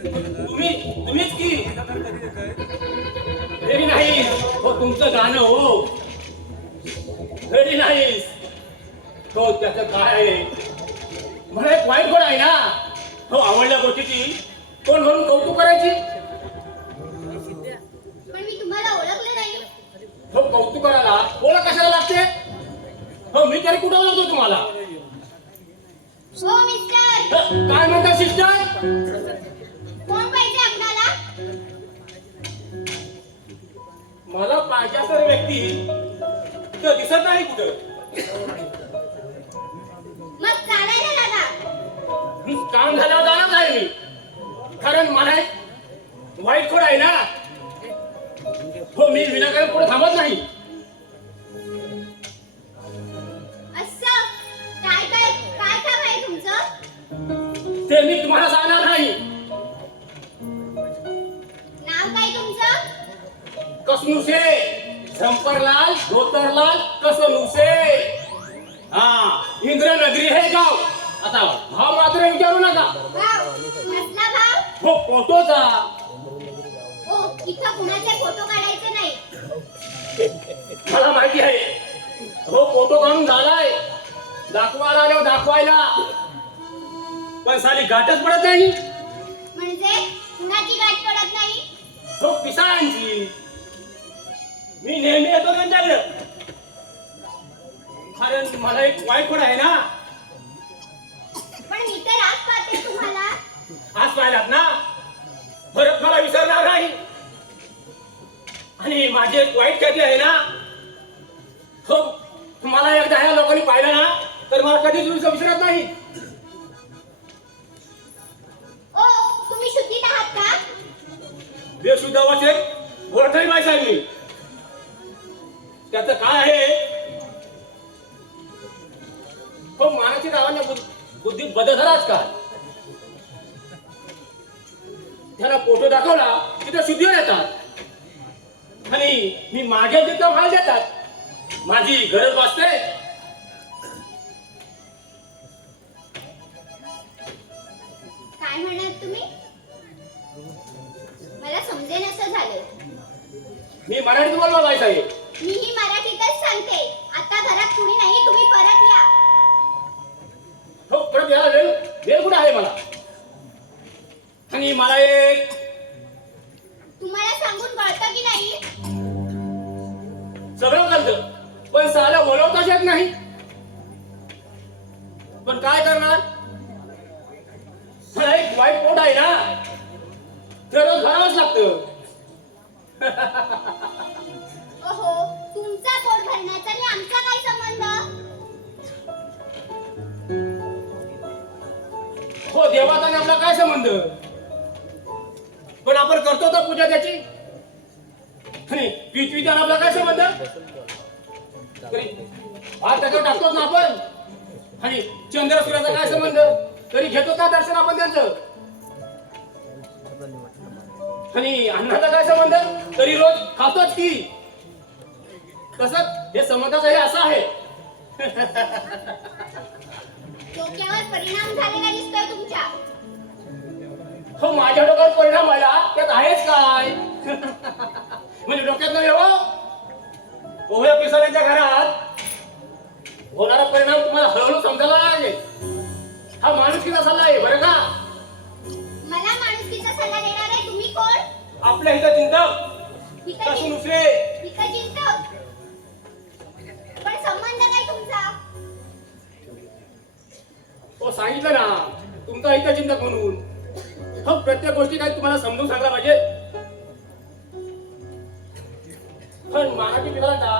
तुम्हीच की very nice. हो तुमचं गाणं हो व्हेरी नाईस. हो त्याचं काय आहे मला एक वाईट गोड आहे ना. हो आवडल्या गोष्टीची कोण म्हणून कौतुक करायची. पण मी तुम्हाला ओळखले नाही. हो कौतुक करायला ओळख कशाला लागते. हो मी तरी कुठं ओळखतो तुम्हाला. हो मिस्टर. काय म्हणता सिस्टर. कोण पाहिजे आपल्याला. मला पाहिजे असणारी व्यक्ती तर दिसत नाही कुठं. मग चालायला लागा. काम झाल्यावर जाणार आहे मी. कारण मला एक वाईट खोड आहे ना. हो मी विनाकारण पुढे थांबत नाही. असं काय काय काय काम आहे तुमचं. ते मी तुम्हाला सांगणार नाही. नाव काय तुमचं. कसनुसे झंपरलाल धोतरलाल कसनुसे. हा इंद्रनगरी हे गाव. आता भाव मात्र विचारू नका. भाव कसला भाव. हो फोटोचा. ओ इथं कुणाचे फोटो काढायचे नाही. मला माहिती आहे. हो फोटो काढून झालाय. दाखवायला आलो दाखवायला पण साली गाठच पडत नाही. म्हणजे कुणाची गाठ पडत नाही. हो पिसाळांची. मी नेहमी येतो त्यांच्याकडे. कारण मला एक वाईट खोड आहे ना. पण मी तर आज पाहते तुम्हाला. आज पाहिलात ना परत मला विसरणार नाही. आणि माझी एक वाईट ख्याती आहे ना. हो मला एकदा ह्या लोकांनी पाहिलं ना तर मला कधीच विसरत नाही. ओ तुम्ही शुद्धीत आहात का. बेशुद्ध अवस्थेत ओळखही नाही साहेब मी. त्याचं काय आहे हो मानाची गावांना बुद्धीत बदल झाला आजकाल. त्याला फोटो दाखवला की ते शुद्धीवर येतात आणि मी मागे जितका भाग देतात माझी गरज वाचते. काय म्हणत तुम्ही? मला समजेन असं झालं. मी मराठीत बोललो बाई साहेब. मीही मराठीतच सांगते. आता घरात कुणी नाही, तुम्ही परत या. हो परत यायला वेळ वेळ कुठे आहे मला. आणि मला एक तुम्हाला सांगून कळतं की नाही? सगळं कळतं पण साला बोलवताच येत नाही. पण काय करणार, मला एक वाईट पोट आहे ना, दररोज भरावंच लागतं. ओहो, तुमचा पोट भरण्याचा आणि आमचा काय संबंध? हो देवाचा आणि आपला काय संबंध, पण आपण करतो तर पूजा त्याची. आणि पृथ्वीचा आणि आपला काय संबंध, आज त्याच्यावर टाकतोच ना आपण. आणि चंद्र सूर्याचा काय संबंध, तरी घेतो का दर्शन आपण त्यांचं. आणि अन्नाचा काय संबंध, तरी रोज खातोच की. तसंच हे संबंधाचं हे असं आहे. डोक्यावर परिणाम झालेला दिसतोय तुमच्या. हो माझ्या डोक्यावर परिणाम व्हायला त्यात आहेच काय. म्हणजे डोक्यात नाही हो. ओव्या पिसाऱ्यांच्या घरात होणारा परिणाम तुम्हाला हळूहळू समजायला लागेल. हा माणुसकीचा सल्ला आहे बरं का. मला माणुसकीचा सल्ला देणार आहे तुम्ही कोण? आपल्या इथं चिंतक कसून उचले. चिंतक, पण संबंध काय तुमचा? हो सांगितलं ना तुमचा इथं चिंतक म्हणून. हो प्रत्येक गोष्टी काय तुम्हाला समजून सांगला पाहिजे. पण मराठी पिढ्यांचा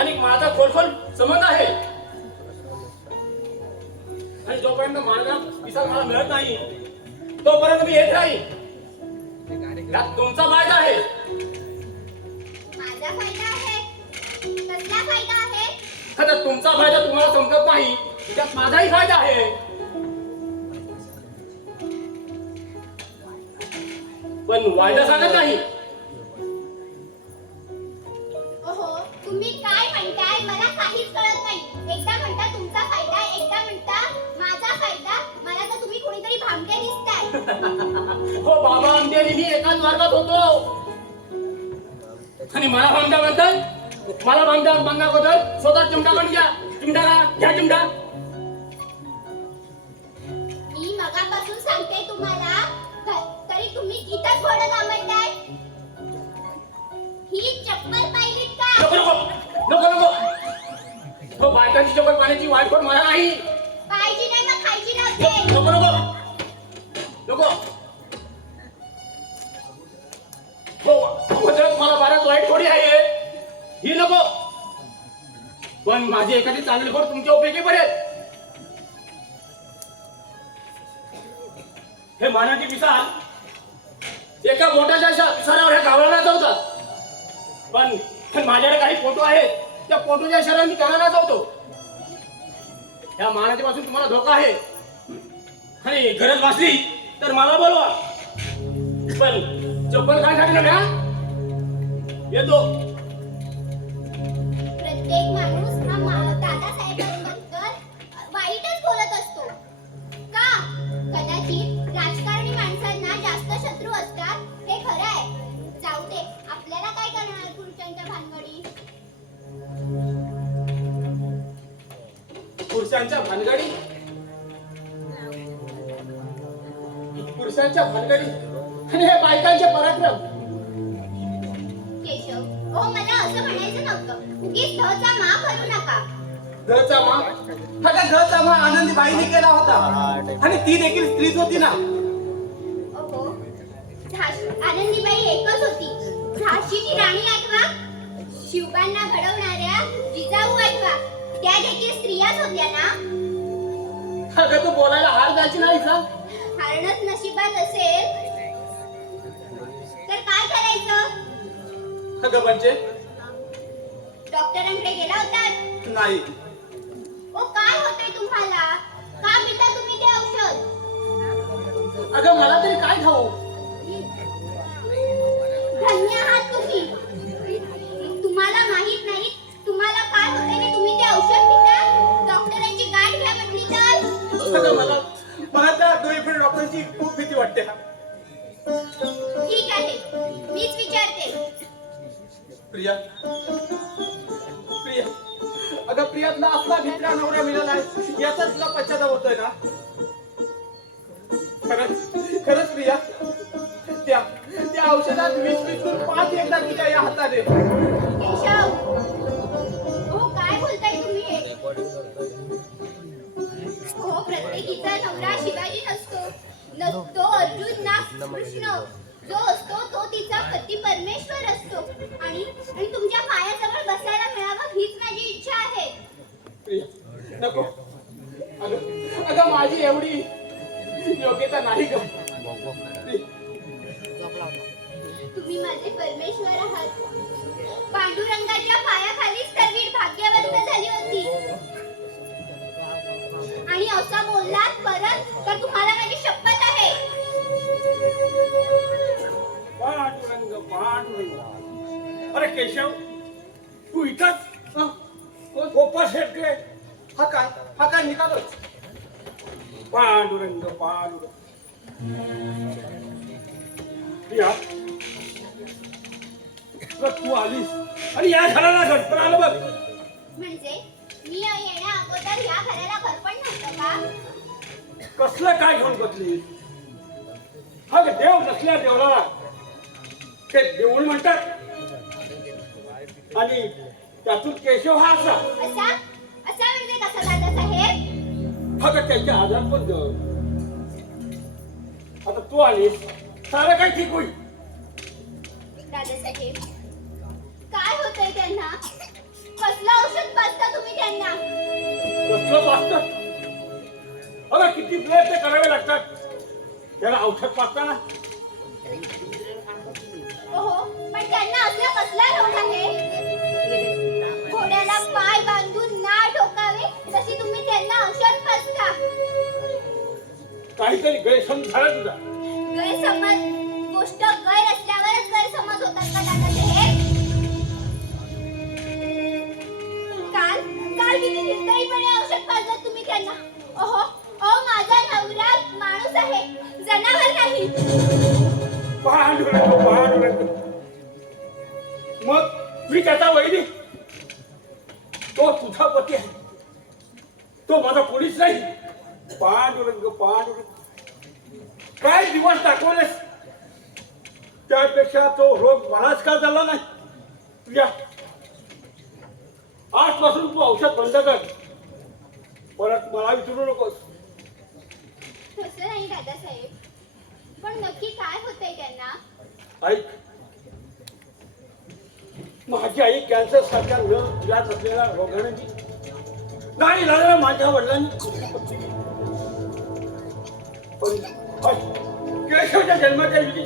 आणि माझा खोलखोल संबंध आहे. आणि जोपर्यंत माझा पिसा मला मिळत नाही तोपर्यंत मी येत राहील. यात तुमचा फायदा आहे. माझा फायदा आहे? कसला फायदा आहे? आता तुमचा फायदा तुम्हाला समजत नाही त्यात माझाही फायदा आहे. पण वायदा सांगत नाही. ओहो, तुम्ही काय म्हणताय मला काहीच कळत नाही. एकदा म्हणता तुमचा फायदा, एकदा म्हणता माझा फायदा. मला तर तुम्ही कोणीतरी भामटे दिसताय. हो बाबा आमच्या मी एकाच वर्गात होतो. आणि मला भामटा म्हणतात. मला भामटा म्हणणार बद्दल स्वतः चिमटा काढून घ्या. चिमटा घ्या चिमटा. मी मगापासून सांगते तुम्हाला, तरी तुम्ही इथंच घोडं थांबताय. ही चप्पल पाहिलीत का? नको नको नको नको. हो बायकांची चप्पल पाण्याची वाट पण मला नाही. पाहिजे नाही मग खायची नव्हते. नको नको नको. हो अगोदर मला बऱ्याच वाईट थोडी आहे ही नको. पण माझी एखादी चांगली गोष्ट तुमच्या उपयोगी पडेल. हे मानाची पिसार एका मोठ्याशा पिसाऱ्यावर ह्या गावाला नाचवतात. पण माझ्याकडे काही फोटो आहेत. त्या फोटोच्या इशाऱ्यावर मी त्यांना नाचवतो. ह्या मानाच्या पासून तुम्हाला धोका आहे. आणि गरज वाचली तर मला बोलवा. पण चप्पल काय टाकलं ना येतो. प्रत्येक माणूस हा दादासाहेबांबद्दल वाईटच बोलत असतो का? कदाचित राजकारणी माणसांना जास्त शत्रू असतात हे खरं आहे. जाऊ दे, आपल्याला काय करणार पुरुषांच्या भानगडी. पुरुषांच्या भानगडी पुरुषांच्या भानगडी आणि हे बायकांचे पराक्रम. केशव, ओ मला असं म्हणायचं नव्हतं. उगीच धचा मा करू नका. घरचा मा हा काय घरचा मा आनंदी बाईने केला होता आणि ती देखील स्त्रीच होती ना. ओहो, आनंदीबाई एकच होती. झाशीची राणी आठवा, शिवबांना घडवणाऱ्या जिजाऊ आठवा, त्या देखील स्त्रियाच होत्या ना. अगं तू बोलायला हार जायची नाही का? हारणच नशिबात असेल तर काय करायचं? अगं म्हणजे डॉक्टरांकडे गेला होता? नाही. ओ काय होतंय तुम्हाला? का पिता तुम्ही ते औषध? अगं मला तरी काय खाऊ? धन्य आहात तुम्ही. तुम्हाला माहित नाही तुम्हाला काय होतंय आणि तुम्ही ते औषध पिता? डॉक्टरांची गाठ घ्या म्हटली तर. अगं मला त्या डोळेफिरे डॉक्टरची खूप भीती वाटते. ठीक आहे, मीच विचारते. प्रिया प्रिया अगं प्रिया तुला आपला भित्र्या नवरा मिळाला आहे याचा तुला पश्चाताप होतोय ना? खरंच प्रिया त्या औषधात विष मिसळून 5 एकदा तुझ्या या हाताने. केशव, हो काय बोलताय तुम्ही हे? हो प्रत्येकीचा नवरा शिवाजी नसतो अर्जुन ना कृष्ण. जो असतो तो तिचा पती परमेश्वर असतो आणि तुमच्या पायाजवळ बसायला मिळावं हीच माझी इच्छा आहे. प्रिया नको. अगं माझी एवढी योग्यता नाही ग. तुम्ही माझे परमेश्वर आहात. पांडुरंगाच्या पायाखालीच तर वीर भाग्यवंत झाली होती आणि असा बोललात परत तर तुम्हाला माझी शपथ आहे. पांडुरंग. अरे केशव, तू इथंच गोपाळ शेटके. हा काय निघालोच. पांडुरंग. प्रिया, तू आलीस आणि या घराला घडपण आलं बघ. म्हणजे मी येण्या अगोदर या घराला घरपण नव्हतं का? कसलं काय घेऊन बसली? हा देव नसल्या देवळाला ते देऊळ म्हणतात आणि त्यातून केशव हा असा म्हणजे कसा दादासाहेब? हा त्याचे आजार पण देव. आता तू आलीस सारं काय ठीक होईल. दादासाहेब काय होतंय त्यांना? कसलं औषध पाजता तुम्ही त्यांना? कसलं पाचतं? अगं किती प्रयत्न करावे लागतात त्याला औषध पाचताना. हो पण त्यांना असला कसला रोग आहे? घोड्याला पाय बांधून ना ठोकावे तशी तुम्ही त्यांना औषध पाजता. काहीतरी गैरसमज झाला तुझा. गैरसमज? गोष्ट गैर असल्यावरच गैरसमज होतात का दादासाहेब? काल किती निर्दयीपणे औषध पाजलं तुम्ही त्यांना. अहो माझा नवरा माणूस आहे, जनावर नाही. पांडुरंग. मग मी त्याचा वैरी. तो तुझा पती आहे, तो माझा पोलीस नाही. पांडुरंग. काय दिवस दाखवलेस त्यापेक्षा तो रोग मलाच का झाला नाही. तुझ्या आजपासून तू औषध बंद कर. परत मला विचारू नकोस. तसं नाही दादासाहेब, पण नक्की काय होतंय त्यांना? ऐक, माझी आई कॅन्सर सारख्या न याद असलेल्या रोगाने नाही झालेला माझ्या वडिलांनी. पण केशवच्या जन्माच्या वेळी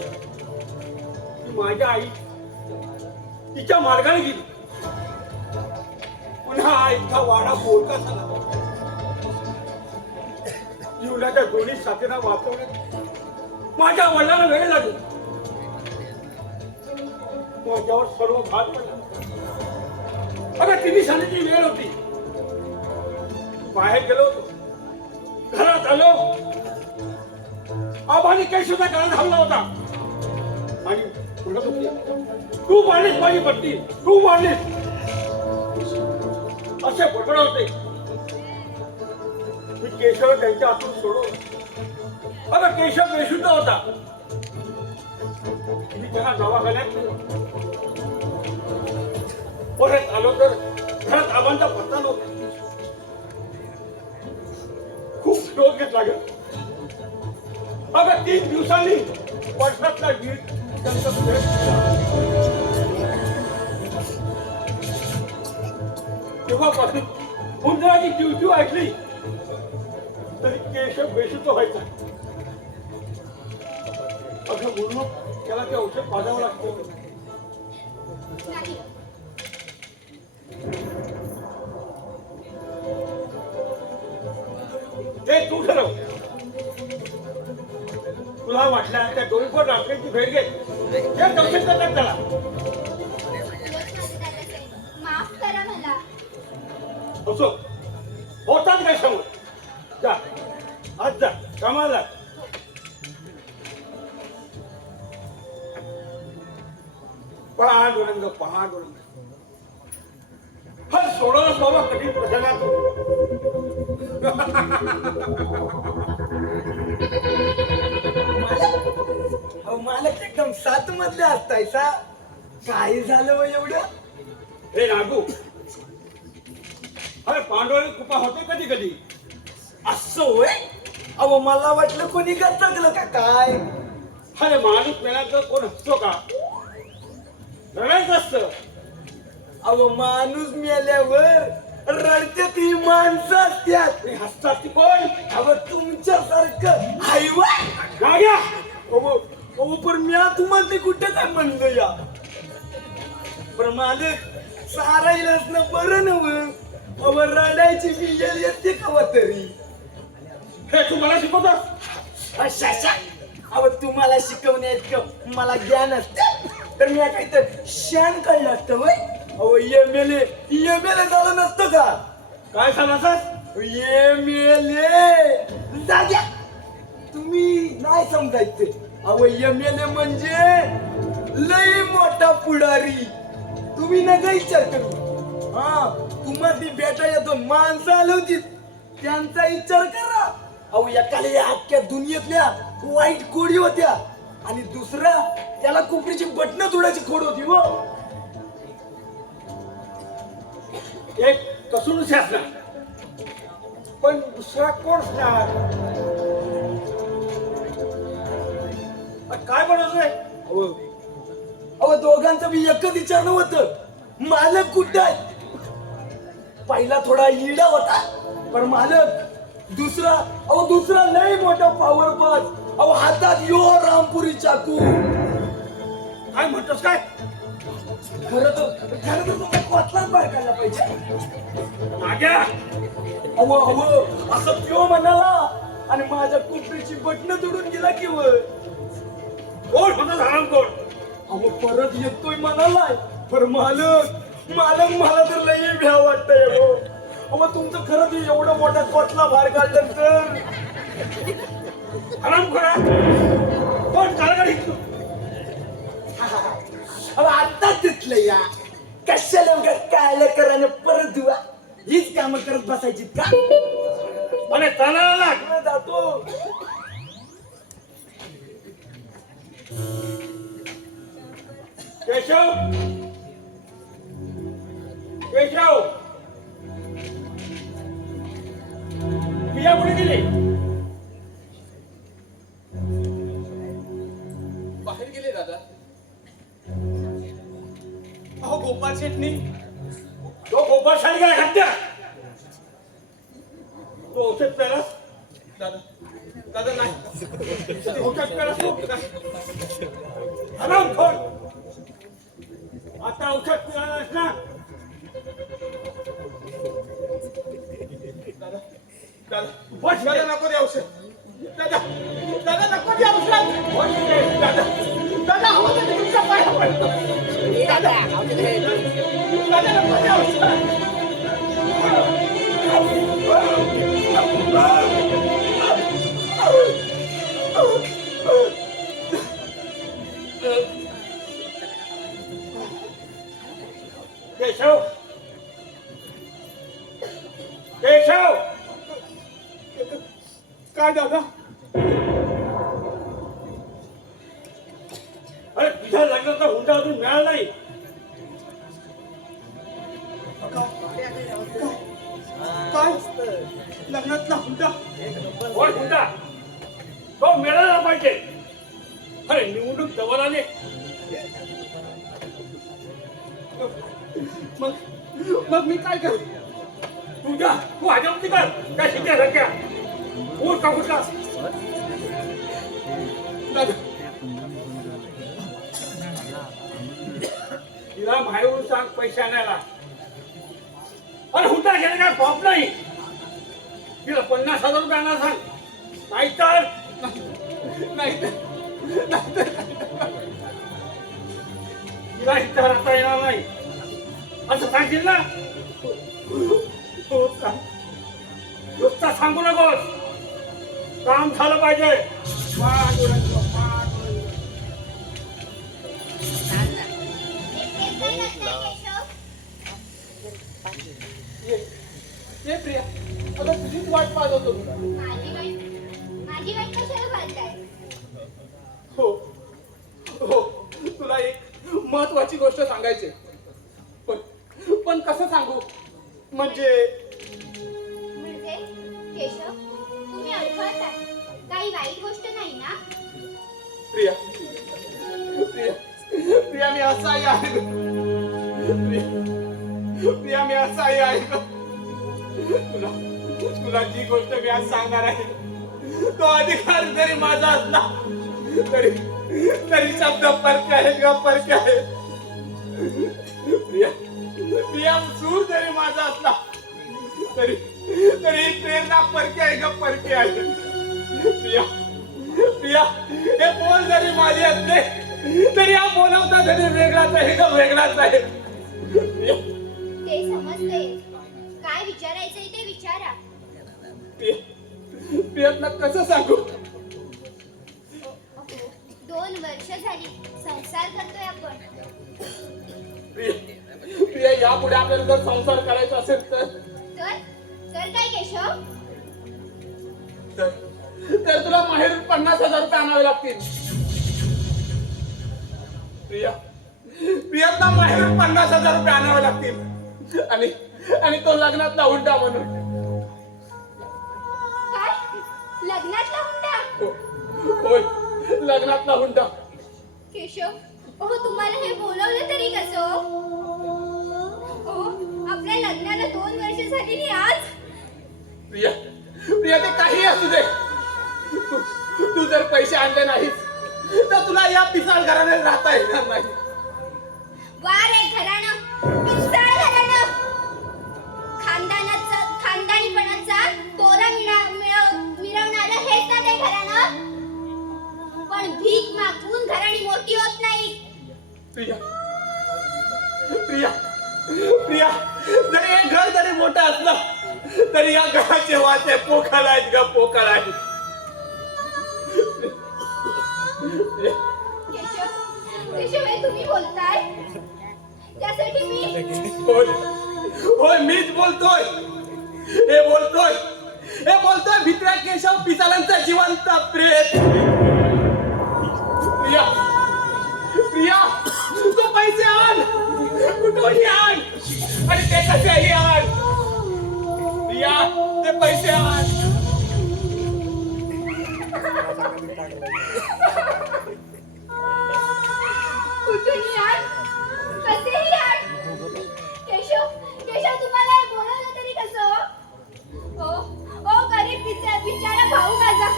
माझ्या आई तिच्या मार्गाने गेली. पुन्हा इतका वाडा बोलका झाला. जीवनाच्या दोन्ही साथींना वाचवण्यात माझ्या वडिलांना वेळ लागला. माझ्यावर सर्व भाग पडला. अगं 3 सालीची वेळ होती. बाहेर गेलो होतो, घरात आलो. आबाने केशवचा घरात हल्ला होता आणि म्हणत होती, तू मारलीस माझी पत्नी, तू मारलीस. असे बडबड होते. मी केशव त्यांच्या हातून सोडवलं. अगं केशव बेशुद्ध होता. मी त्याला दवाखान्यात नेलं. परत आलो तर घरात आबांचा पत्ता नव्हता. खूप शोध घेतला ग. अगं 3 दिवसांनी वर्षातला वीर त्यांचं भेट तेव्हापासून उंदराची चिवचिव ऐकली तरी केशव बेशुद्ध व्हायचा. अगं म्हणून त्याला ते औषध पाजावं लागतं. नाही तू ठरव. तुला वाटल्या त्या डोईफोड रात्रीची भेट घे. हे दर्शन करतात त्याला. माफ करा मला. असो होतात काय समोर. जा आज जा कामाला. पांडुरंग पांडुरंग. हा सोडवलं बाबा कधी प्रसंगात. मालक एकदम 7 मधले असताय सा. काय झालं हो एवढं. हे नागू. अरे पांडुरंग कृपा होते कधी कधी. असं होय. अहो मला वाटलं कोणी गचकलं का काय. अरे माणूस मेला तर कोण हसतो का. रडायचं असतं. अहो माणूस मेल्यावर रडते ती माणसं असतात. आणि हसतात ती कोण. अहो तुमच्यासारखं हायवा. नाग्या. अहो पण मी तुम्हाला ते कुठे काय म्हणलं या. पण मालक सारायलाच ना बरं नव. अहो रडायची बियल येते कवा तरी. हे तू मला शिकवतोस. अशा अहो तुम्हाला शिकवण्यात मला ज्ञान असतं तर मी काही तर शान कळलं असतं होय. अहो एमएलए झालं नसतं का. काय सांगायचं. एमएलए जाग्या. तुम्ही नाही समजायचं. अहो एमएलए म्हणजे लई मोठा पुढारी. तुम्ही नका विचार करू. हा तुम्हाला ती भेटा येतो माणसं आली होती त्यांचा विचार करा. अहो एकाला या अख्ख्या दुनियेतल्या वाईट कोडी होत्या आणि दुसरा त्याला कोपरीची बटणं तोडायची खोड होती. हो एक कसून असणार पण दुसरा कोण असणार. काय बनवतोय. अहो दोघांचं मी एकच विचारणं होतं. मालक कुठं आहे. पहिला थोडा इडा होता पण मालक दुसरा लय मोठा पॉवर बस. अहो हातात यो रामपुरी चाकू. काय म्हणतोस काय. खरं तर तुम्हाला कोतलाच बाहेर काढला पाहिजे. नाग्या. अहो असं त्यो म्हणाला आणि माझ्या कोपरीची बटणं तोडून गेला की वर. कोण होता हराम कोण. अहो परत येतोय म्हणालाय. पर मालक मला तर लई भ्या वाटतंय. हो अहो तुमचं खरं ते एवढा मोठा कोतला बाहेर काढलं तर. हराम खोरा. कोण कारगाडी. अहो आत्ताच तिथलं या. कशाला उगा काय कराने परत दुवा. हीच कामं करत बसायची का. आणि तानाला लाग. जातो. केशव. पिया कुठे गेली. बाहेर गेले दादा. अहो गोपाळ शेटणी. तो गोपाळ शाळी गेला खाद्या. तो औषध प्यालास. दादा नाही. औषध प्यालास तू. हराम खोर. आता औषध पिलास ना. दादा नको दे औषध. दादा नको दे औषध. दादा हवं तर तुमच्या पाया पडतो. दादा नको दे औषध. केशव. काय दादा. अरे तुझ्या लग्नाचा हुंडा अजून मिळाला नाही. काय लग्नातला हुंडा. कोण हुंडा. तो मिळाला पाहिजे. अरे निवडणूक जवळ आले. मग मी काय करू. तू हजमती कर. काय शिक्या ऊर का कुठला. दादा तिला बाहेरून सांग पैसे आणायला. अरे हुंडा घ्यायला काय प्रॉब्लेम नाही. तिला 50,000 रुपये आणायला सांग. नाहीतर आता येणार नाही असं सांगशील ना. नुसता सांगू नकोस, काम झालं पाहिजे. एकटेच काय करताय केशव? ये प्रिया, आता तुझीच वाट पाहत होतो तुला. माझी वाट कशाला पाहताय? हो हो, तुला एक महत्वाची गोष्ट सांगायची आहे. पण कसं सांगू म्हणजे म्हणजे केशव, तुम्ही अडखळताय. काही वाईट गोष्ट नाही ना? प्रिया प्रिया प्रिया मी असाही आहे ग. प्रिया मी असाही आहे ग. तुला जी गोष्ट मी आज सांगणार आहे, तो अधिकार जरी माझा असला तरी शब्द परके आहे ग, परके आहे. प्रिया सूर जरी माझा असला तरी प्रेरणा परके आहे ग, परके आहे. प्रिया हे बोल जरी माझे असले तरी हा बोलवता तरी वेगळाच आहे ग, वेगळाच आहे. ते समजते. काय विचारायचंय ते विचारा. प्रियाला कसं सांगू? 2 वर्ष झाली संसार करतोय आपण. प्रिया यापुढे आपल्याला जर संसार करायचा असेल तर काय केशव? तर तुला माहेर 50,000 रुपये आणावे लागतील. प्रियाला माहेर 50,000 रुपये आणावे लागतील आणि तो लग्नातला हुंडा म्हणून. काय? लग्नातला हुंडा? होय, लग्नातला हुंडा. केशव, तुम्हाला हे बोलवलं तरी कसं? आपल्या लग्नाला 2 वर्ष झाली आणि आज? प्रिया ते काही असू दे, तू जर पैसे आणले नाहीस तर तुला या पिसाळ घराने राहता येणार नाही. वार आहे घराणं, पिसाळ घराणं. खानदानीपणाचा तोरा मिरवणारं हेच ना ते घराणं. पण भीक मागून घराणी मोठी होत नाही. प्रिया जरी हे घर जरी मोठं असलं तरी या घराचे वाचे पोखळ आहेत ग, पोखळ आहेत. केशव, हे तुम्ही बोलताय त्यासाठी मी होय मीच बोलतोय. हे बोलतोय भित्र्या केशव पिसाळांचा जिवंत प्रेत. प्रिया तू पैसे आण, कुठूनही आण आणि ते कसेही आण. प्रिया ते पैसे आण. कुठूनही आण, कसेही आण. केशव, तुम्हाला हे बोलवलं तरी कसं? गरीब बिचारा भाऊ माझा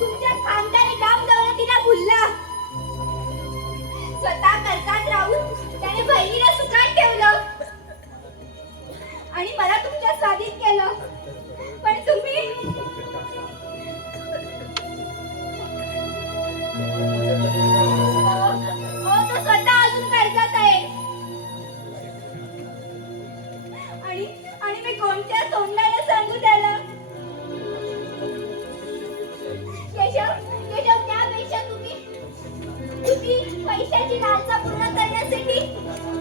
तुमच्या खानदानी काम दौलतीला भुलला. स्वतः कर्जात राहून त्याने बहिणीला सुखात ठेवलं आणि मला तुमच्या स्वाधीन केलं. पण तुम्ही तो स्वतः अजून कर्जात आहे. आणि मी कोणत्या तोंडाने सांगू त्याला? केशव, त्यापेक्षा तुम्ही पैशाची लालसा पूर्ण करण्यासाठी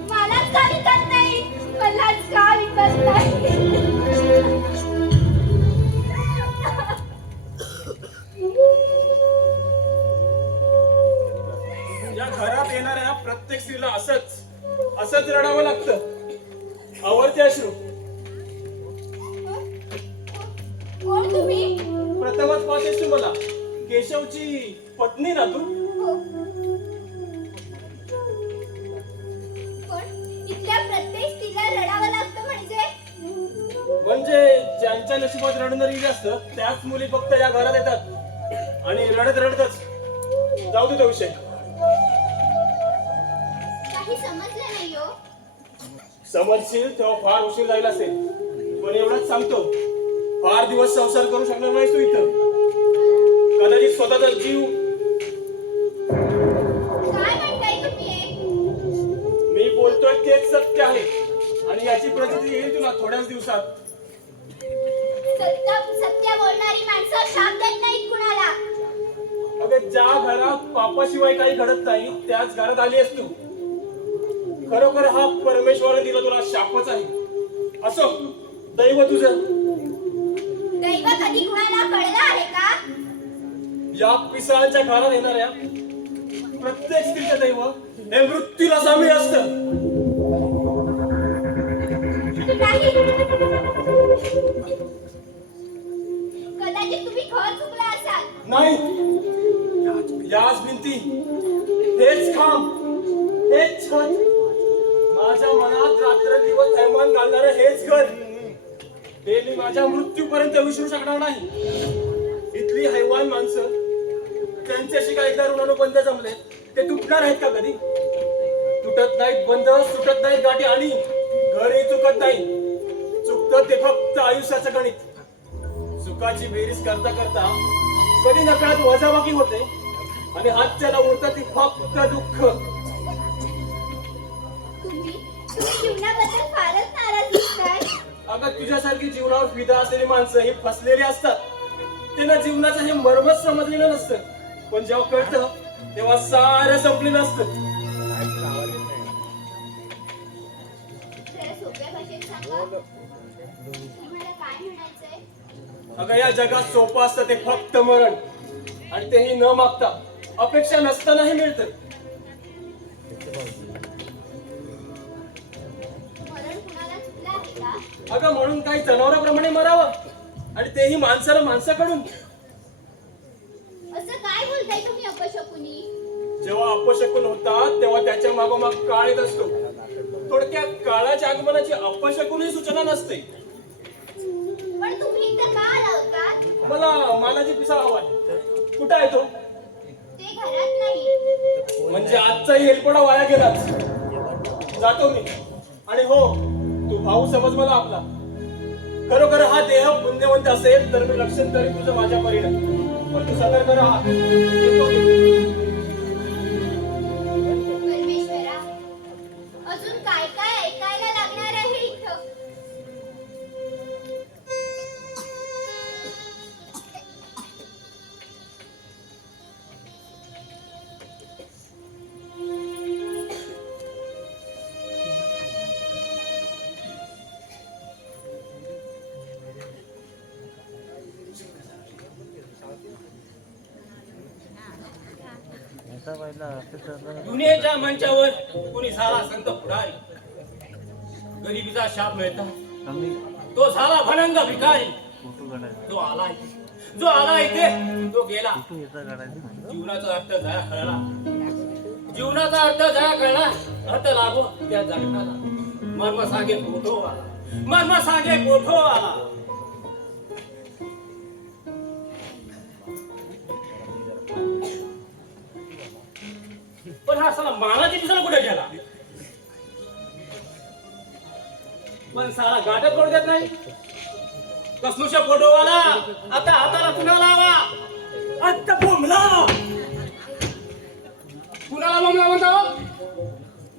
मलाच का विकत नाही? मलाच का विकत नाही? या घरात येणाऱ्या प्रत्येक स्त्रीला असंच रडावं लागतं. आवडते अश्रू. कोण तुम्ही? प्रथमच पाहतेस तू मला. केशवची पत्नी ना तू? इथल्या प्रत्येक स्त्रीला रडावं लागतं म्हणजे ज्यांच्या नशिबात रडणारी असतं त्याच मुली फक्त या घरात येतात आणि रडतच जाऊ दे तो विषय. काही समजलं नाही हो. समजशील तेव्हा फार उशीर जाईल असेल, पण एवढंच सांगतो फार दिवस संसार करू शकणार नाहीस तू इथं. कदाचित स्वतःचा जीव. काय म्हणताय तुम्ही हे? मी बोलतोय तेच सत्य आहे आणि याची प्रचिती येईल तुला थोड्याच दिवसात. सत्य बोलणारी माणसं शाप देत नाहीत कुणाला. अगं ज्या घरात पापाशिवाय काही घडत नाही त्याच घरात आली आहेस तू. खरोखर हा परमेश्वराने दिला तुला शापच आहे. असो, दैव तुझं. दैव कधी कुणाला कळलं आहे का? या पिसाळांच्या घरात येणाऱ्या प्रत्येक स्त्रीचं दैव हे मृत्यूला सामील असतं. नाही. कदाचित तुम्ही घर चुकला असाल. नाही, याच भिंती, हेच खांब, हेच छत, माझ्या मनात रात्रंदिवस थैमान घालणारं हेच घर, हे मी माझ्या मृत्यूपर्यंत विसरू शकणार नाही. इथली हैवान माणसं, त्यांच्याशी काय एकदा ऋणानुबंध जमले ते तुटणार आहेत का कधी? तुटत नाहीत बंध, सुटत नाहीत गाठी आणि घरही चुकत नाही. चुकतं ते फक्त आयुष्याचं गणित. सुखाची बेरीज करता करता कधी नकळत वजाबाकी होते आणि हातच्याला उरतं ती फक्त दुःख. तुम्ही जीवनाबद्दल फारच नाराज दिसताय. अगं तुझ्यासारखी जीवनावर फिदा असलेली माणसं ही फसलेली असतात. त्यांना जीवनाचं हे मर्मच समजलेलं नसतं. पण जेव्हा कळतं तेव्हा सारं संपलेलं असतं. जरा सोप्या भाषेत सांगा. तुम्हाला काय म्हणायचंय? अगं या जगात सोपं असतं ते फक्त मरण, आणि तेही न मागता अपेक्षा नसतानाही मिळतं. मरण कुणाला चुकलं आहे का? अगं म्हणून काही जनावरांप्रमाणे मरावं, आणि तेही माणसाला माणसाकडून. असं काय बोलताय तुम्ही अपशकुनी? जेव्हा अपशकुन होतात तेव्हा त्याच्या मागोमाग काळ येत असतो. थोडक्यात काळाच्या आगमनाची अपशकुनही सूचना नसते. पण तुम्ही इथं का आला होतात? मला मानाची पिसा हवा. कुठं आहे तो? ते घरात नाही. म्हणजे आजचाही हेलपडा वाया गेलाच. जातो मी. आणि हो, तू भाऊ समज मला आपला. खरोखर हा देह पुण्यवंत असेल तर मी रक्षण करीन तुझं माझ्या परीनं. पण तू सतर्क राहा. येतो मी. परमेश्वरा, अजून काय काय ऐकायला लागणार आहे इथं? दुनियेच्या मंचावर कुणी झाला संत पुढारी, गरिबीचा शाप मिळता तो झाला भनंग भिकारी. जो आला इथे तो गेला. जीवनाचा अर्थ जरा कळला. जीवनाचा अर्थ जरा कळला. अर्थ लागो त्या जगताला. मर्म सांगे पोठो आला. मर्म सांगे पोठो आला. पण हा साला मानाची पिसाला कुठे गेला? पण साला गाठत पडू देत नाही. कसनुशा फोटोवाला आता हाताला कुणाला लावा. आता बोंबला. कुणाला ममला म्हणता हो?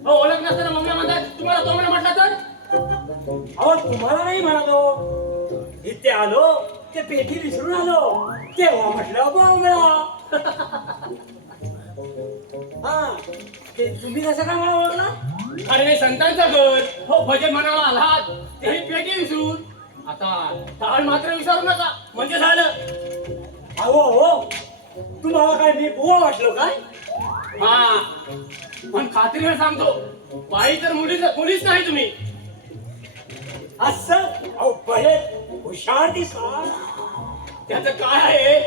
हो, ओळख नसताना ममला म्हणतात. तुम्हाला तोंबडा म्हटला तर? अहो तुम्हाला नाही म्हणालो. इथे आलो ते पेटी विसरून आलो तेव्हा म्हटलं बोंगळा. हा, ते तुम्ही कसं काय मला ओळखला? अरे नाही, संतांचं घर. हो, भजन म्हणाला आलात तेही पेटी विसरून. आता टाळ मात्र विसरू नका म्हणजे झालं. अहो हो, तुम्हाला काय मी बुवा वाटलो काय? हा, पण खात्रीने सांगतो, बाई तर मुलीच नाही तुम्ही. असं अहो बरे हुशार दिसा. त्याचं काय आहे?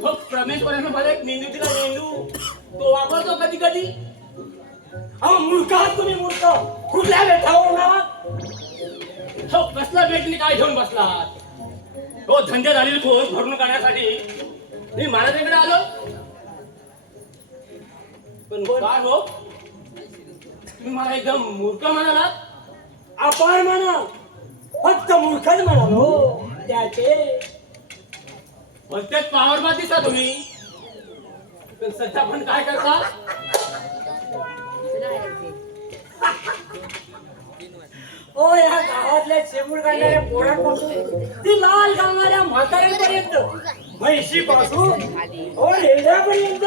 हो, परमेश्वरानं मला एक मेंदू दिला. मेंदू तो वापरतो कधी कधी. अहो मूर्ख आहात तुम्ही, मूर्ख. कुठल्या बेठावर ना? हो, कसला भेटणी काय घेऊन बसलात? हो, धंदे झालेली खोस भरून काढण्यासाठी मी महाराजांकडे आलो. पण काय हो, तुम्ही मला एकदम मूर्ख म्हणालात. आपण म्हणा, फक्त मूर्खच म्हणालो. सध्याचे. भलतेच पावरबाद दिसता तुम्ही. पण सध्या पण काय करता? ओ या गावातल्या चेंबूर काढणाऱ्या पोरांपासून ती लाल गावणाऱ्या म्हाताऱ्यांपर्यंत, म्हैशीपासून ओ रेड्यापर्यंत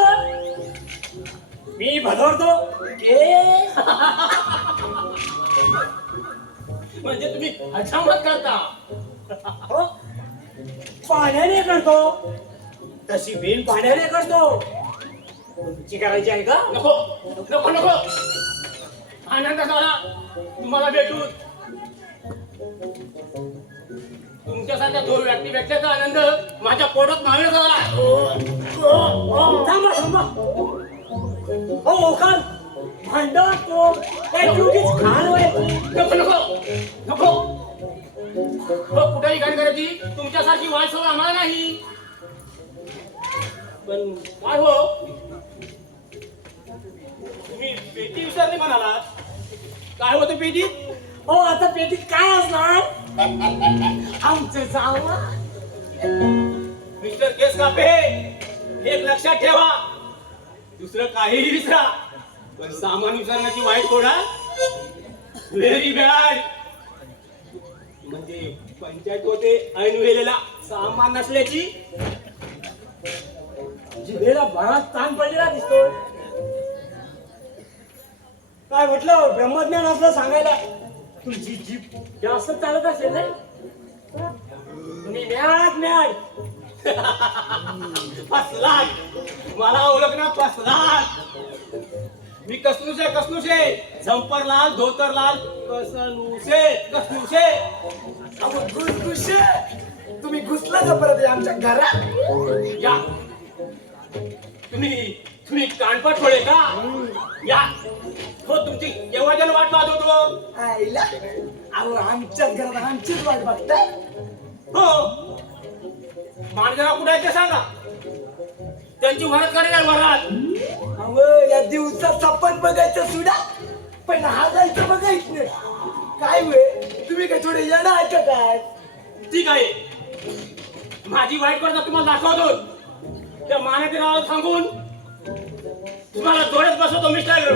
मी भरवतो. म्हणजे तुम्ही हजामत करता. हो, पाण्याने करतो तशी बिन पाण्याने करतो. तुमची करायची आहे का? नको नको नको. आनंद झाला तुम्हाला भेटून. तुमच्यासारख्या दोन व्यक्ती भेटल्याचा आनंद माझ्या पोटात मावेल झाला. थांबा थांबा. हो ओखान भांडण तो काय तुझीच खाण व्हायची. नको नको नको. हो कुठेही घाण करायची तुमच्यासारखी वाट सवय आम्हाला नाही. पण काय हो, तुम्ही पेटी विसरली म्हणाला. काय होतं पेटीत? हो आता पेटीत काय असणार? आमचं जावा. मिस्टर केस कापे, एक लक्षात ठेवा. दुसरं काहीही विसरा, पण सामान विसरण्याची वाईट कोणा व्हेरी बॅड. म्हणजे पंचायत होते ऐन वेळेला सामान नसल्याची. जिभेला बराच ताण पडलेला दिसतोय. काय म्हटलं ब्रह्मज्ञान असलं सांगायला तुमची जीभ जास्त चालत असेल नाही. तुम्ही न्याड न्याड. फसलात, मला ओळखणार फसलात. मी कसनुशे कसनुशे, झंपरलाल धोतरलाल कसनुशे कसनुशे. अहो घुसघुसे, तुम्ही घुसला का परत या आमच्या घरात? या तुम्ही तुम्ही कानपट थोडे का? या हो तुमची केव्हाच्याला वाट पाहत होतो. आईला अहो आमच्याच घरात आमचीच वाट बघताय. हो माणजरा कुठे आहे ते सांगा. त्यांची वरात करेल वरात. अहो या दिवसात सपन बघायचं सुद्धा पण हागायचं बघायचं नाही. काय वे तुम्ही काय थोडे येणं आहे का काय? ठीक आहे, माझी वाईट करता तुम्हाला दाखवतो. त्या मानाच्या नावाला सांगून तुम्हाला डोळ्यात बसवतो. मिस्टर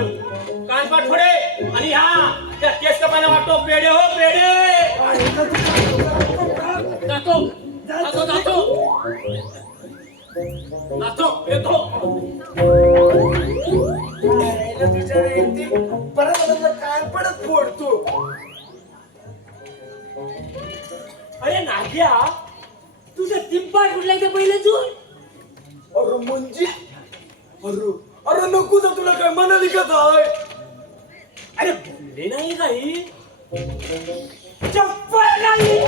कानपाट थोडे आणि हा त्या केस कपायला वाटतो पेढे. हो पेढे जातो जातो जातो जातो येतो. आईला बिचारा येते, परत आता कान पडत फोडतो. अरे नाग्या तुझं तिंपाट कुठल्या ते पहिले तू. अरे म्हणजे अरे अरे नको जा, तुला काय म्हणाली का काय? अरे बोलले नाही काही. चप्पल नाही.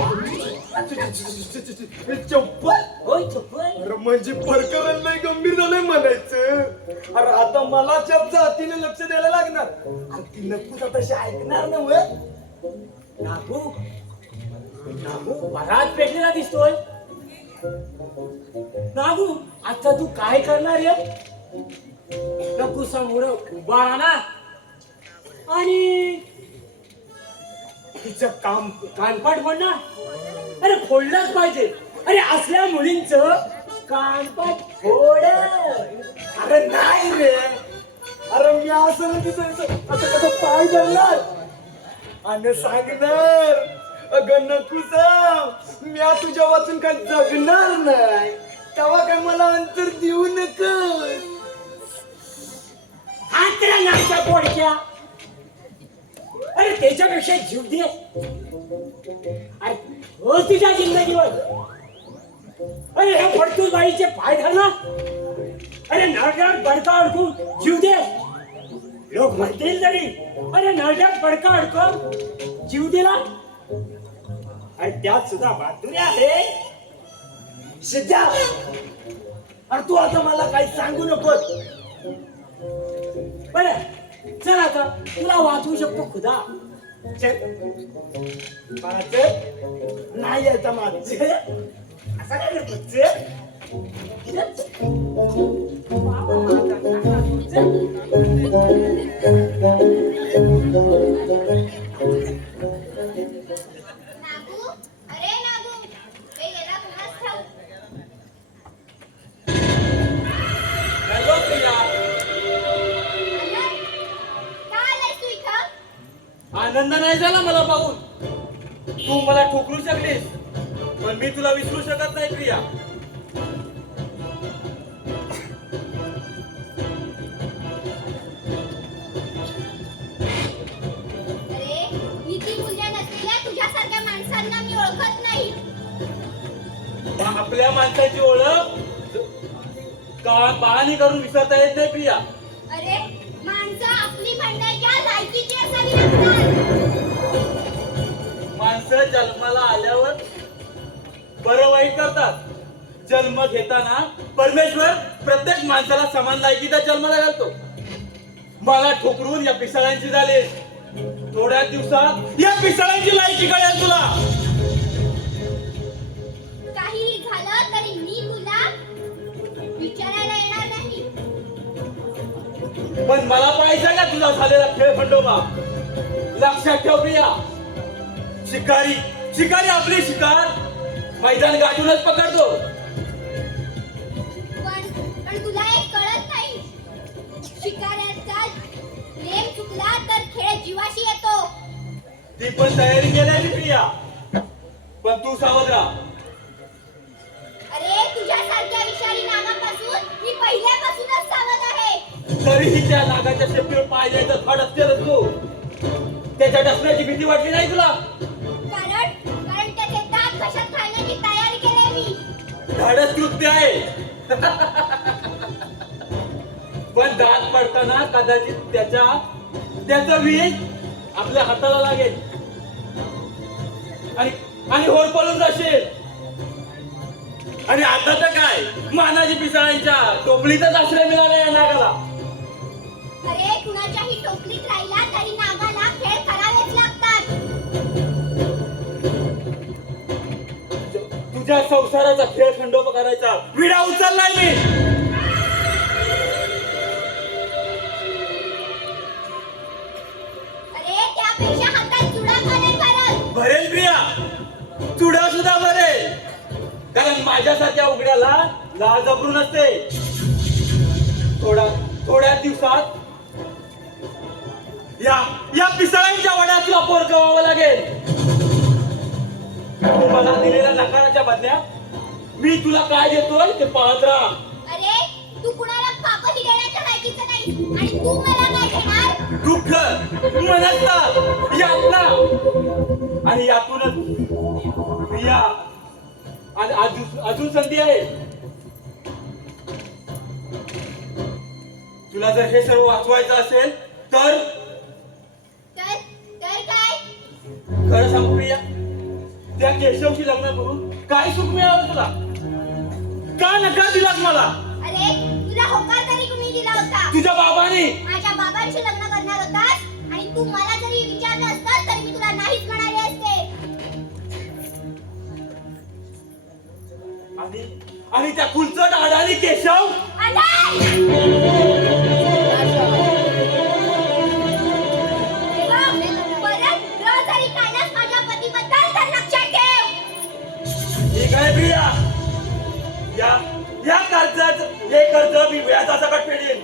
चप्पल? होय चप्पल. अरे म्हणजे प्रकरण लय गंभीर झालंय म्हणायचं. अरे आता मला चपचा हातीने लक्ष द्यायला लागणार. अरे ती नको तशी ऐकणार ना व. नागू नागू बराच पेटलेला दिसतोय. नागू आता तू काय करणार आहे? नको समोर उभा राहणार आणि तिचं काम कानपाट म्हणणार. अरे फोडलंच पाहिजे. अरे असल्या मुलींचं कानपाट फोड. अरे नाही रे. अरे मी असं ना तिचं असं कसं पाय धरणार आणि सांगणार अगं नको सांग, मी तुझ्या वाचून काय जगणार नाही. तेव्हा काय मला अंतर देऊ नकोस. हातरा नाच्या पोडक्या. अरे त्याच्यापेक्षा जीव दे. अरे हो तुझ्या जिंदगीवर. अरे ह्या फडतूस बाईचे पाय धरणार. अरे नरड्यात बडका अडकून जीव दे. लोक म्हणतील तरी अरे नरड्यात बडका अडकून जीव दिला. अरे त्यात सुद्धा बहादुरी आहे. सिद्धा, अरे तू आता मला काही सांगू नकोस. बरं चल आता तुला वाचवू शकतो खुदा. चल माझं नाही यायचं माझं. असा काय करतो? चल. नागू, अरे नागू, हे आनंद नाही झाला मला पाहून. तू मला ठोकरू शकलीस पण मी तुला विसरू शकत नाही प्रिया. अरे नीतिमूल्य नसलेल्या तुझ्यासारख्या माणसांना मी ओळखत नाही. आपल्या माणसाची ओळख बाळानी करून विसरता येत नाही प्रिया. अरे माणसं आपली म्हणण्याच्या लायकीची असावी लागतात. माणसं जन्माला आल्यावर बरं वाईट करतात. जन्म घेताना परमेश्वर प्रत्येक माणसाला समान लायकीचा जन्माला घालतो. मला ठोकरून या पिसाळ्यांची झाले. थोड्या दिवसात या पिसाळ्यांची लायकी कळेल तुला. काहीही झालं तरी मी तुला विचारायला येणार नाही. पण मला पाहायचा का तुझा झालेला खेळ खंडोबा. लक्षात ठेव प्रिया, शिकारी शिकारी आपली शिकार मैदान गाठूनच पकडतो. पण तुला एक कळत नाही. शिकाऱ्याचा नेम चुकला तर खेळ जीवाशी येतो. ती पण तयारी केली प्रिया, पण तू सावध राहा. अरे तुझ्यासारख्या विषारी नागापासून मी पहिल्यापासूनच सावध आहे. तरीही त्या नागाच्या शेपटीवर पाय द्यायचं धाड असतेच तू. त्याच्या डसण्याची भीती वाटली नाही तुला. कारण त्याचे दात कशात खाण्याची तयारी केली मी. धाडस कृत्य आहे. पण दात पडताना कदाचित त्याचा विष आपल्या हाताला लागेल आणि होरपळून जाशील. आणि आता तर काय मानाजी पिसाळ्यांच्या टोपलीतच आश्रय मिळाला या नागाला. अरे कुणाच्याही टोपलीत राहिला तरी नागाला खेळ करावेच लागतात. तुझ्या संसाराचा खेळ खंडोबा करायचा विडा उचललाय मी. अरे त्यापेक्षा हातात चुडा भरेल. भरेल प्रिया, चुडा सुद्धा भरेल. कारण माझ्यासारख्या उघड्याला लाज अब्रू नसते. थोड्या दिवसात या पिसाळ्यांच्या वड्यात तुला पोर गवावं लागेल. तू मला दिलेल्या नकाराच्या बदल्यात मी तुला काय देतोय ते पाहत राहा. अरे तू कुणाला पापही देण्याच्या लायकीचं नाही आणि तू मला काय देणार. दुःख मनस्ताप यातना आणि यातूनच प्रिया अजून संधी आहे. तुला जर हे सर्व वाचवायचं असेल तर काय खरं सांगू प्रिया, त्या केशवशी लग्न करून काय सुख मिळालं तुला. का नकार दिलास मला. अरे तुला होकार तरी कुणी दिला होता. तुझ्या बाबाने. माझ्या बाबांशी लग्न करणार होतास आणि तू मला जरी विचारलं असतास तरी मी तुला नाहीच म्हणाले असते. आणि त्या कुलचट अडाणी केशव. ठीक आहे प्रिया, या कर्जाचं हे कर्ज मी व्याजासकट फेडेन.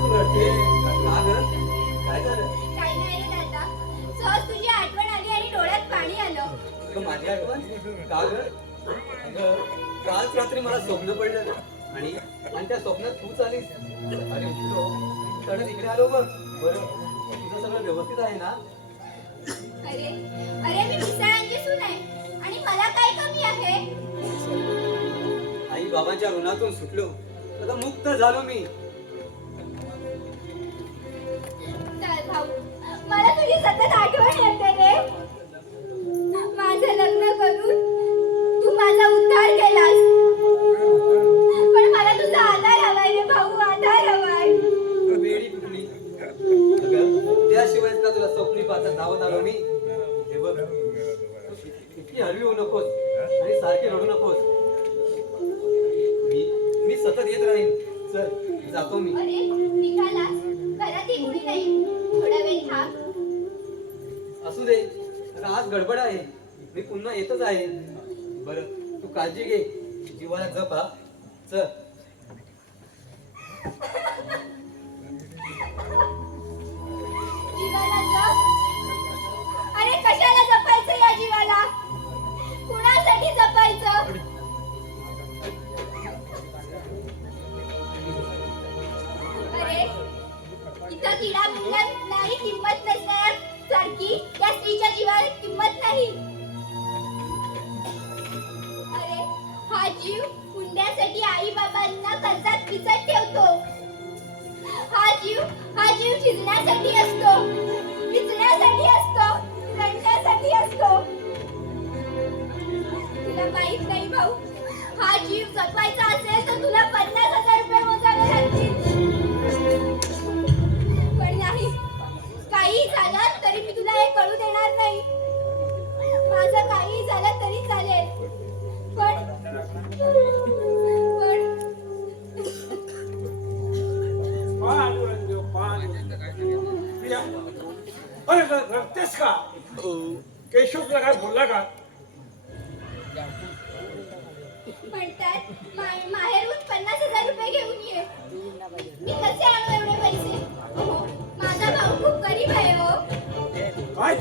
तू रडते का ग? काय झालं? काही नाही रे दादा, सहज तुझी आठवण आली आणि डोळ्यात पाणी आलं. अगं माझी आठवण का ग? अगं काल रात्री मला स्वप्न पडलं आणि त्या स्वप्नात तूच आलीस. अरे उठलो तर इकडे आलो बघ. बरं तुझं सगळं व्यवस्थित आहे ना? अरे मी पिसाळ्यांची सून आहे आणि मला काय कमी आहे. आई बाबांच्या ऋणातून सुटलो, आता मुक्त झालो मी. भाऊ मला तुझी सतत आठवण येते रे. माझं लग्न करून तू माझा उद्धार केलास, पण मला तुझा आधार हवाय रे भाऊ, आधार हवाय. वेडी कुठली अगं, त्याशिवाय का तुला स्वप्नी पाहता धावत आलो मी. हे बघ, इतकी हरवी होऊ नकोस आणि सारखी रडू नकोस. मी सतत येत राहीन. चल जातो मी. अरे निघालास, घरातही कुणी नाही. थोडा वेळ थांब. असू दे, आता आज गडबड आहे, मी पुन्हा येतच आहे. बरं, तू काळजी घे, जीवाला जप हा. चल. जीवाला जप? अरे कशाला जपायचं या जीवाला? कुणासाठी जपायचं? अरे इथं किडा मुंग्या नाही किंमत नसणार सारखी या स्त्रीच्या जीवाला किंमत नाही. अरे हा जीव हुंड्यासाठी आई बाबांना कर्जात पिचत ठेवतो. हा जीव शिजण्यासाठी असतो, विचण्यासाठी असतो, रडण्यासाठी असतो. तुला माहित नाही भाऊ, हा जीव जपवायचा असेल तर तुला 50,000 रुपये मोजावे लागतील. पण नाही, काही झालं तरी मी तुला हे कळू देणार नाही. माझं काही झालं तरी चालेल, पण अरे रडतेस का? केशव तुला काय बोलला का? म्हणतात माहेरून 50,000 रुपये घेऊन ये. मी कसे आणू एवढे पैसे? अहो, माझा भाऊ खूप गरीब आहे हो. काय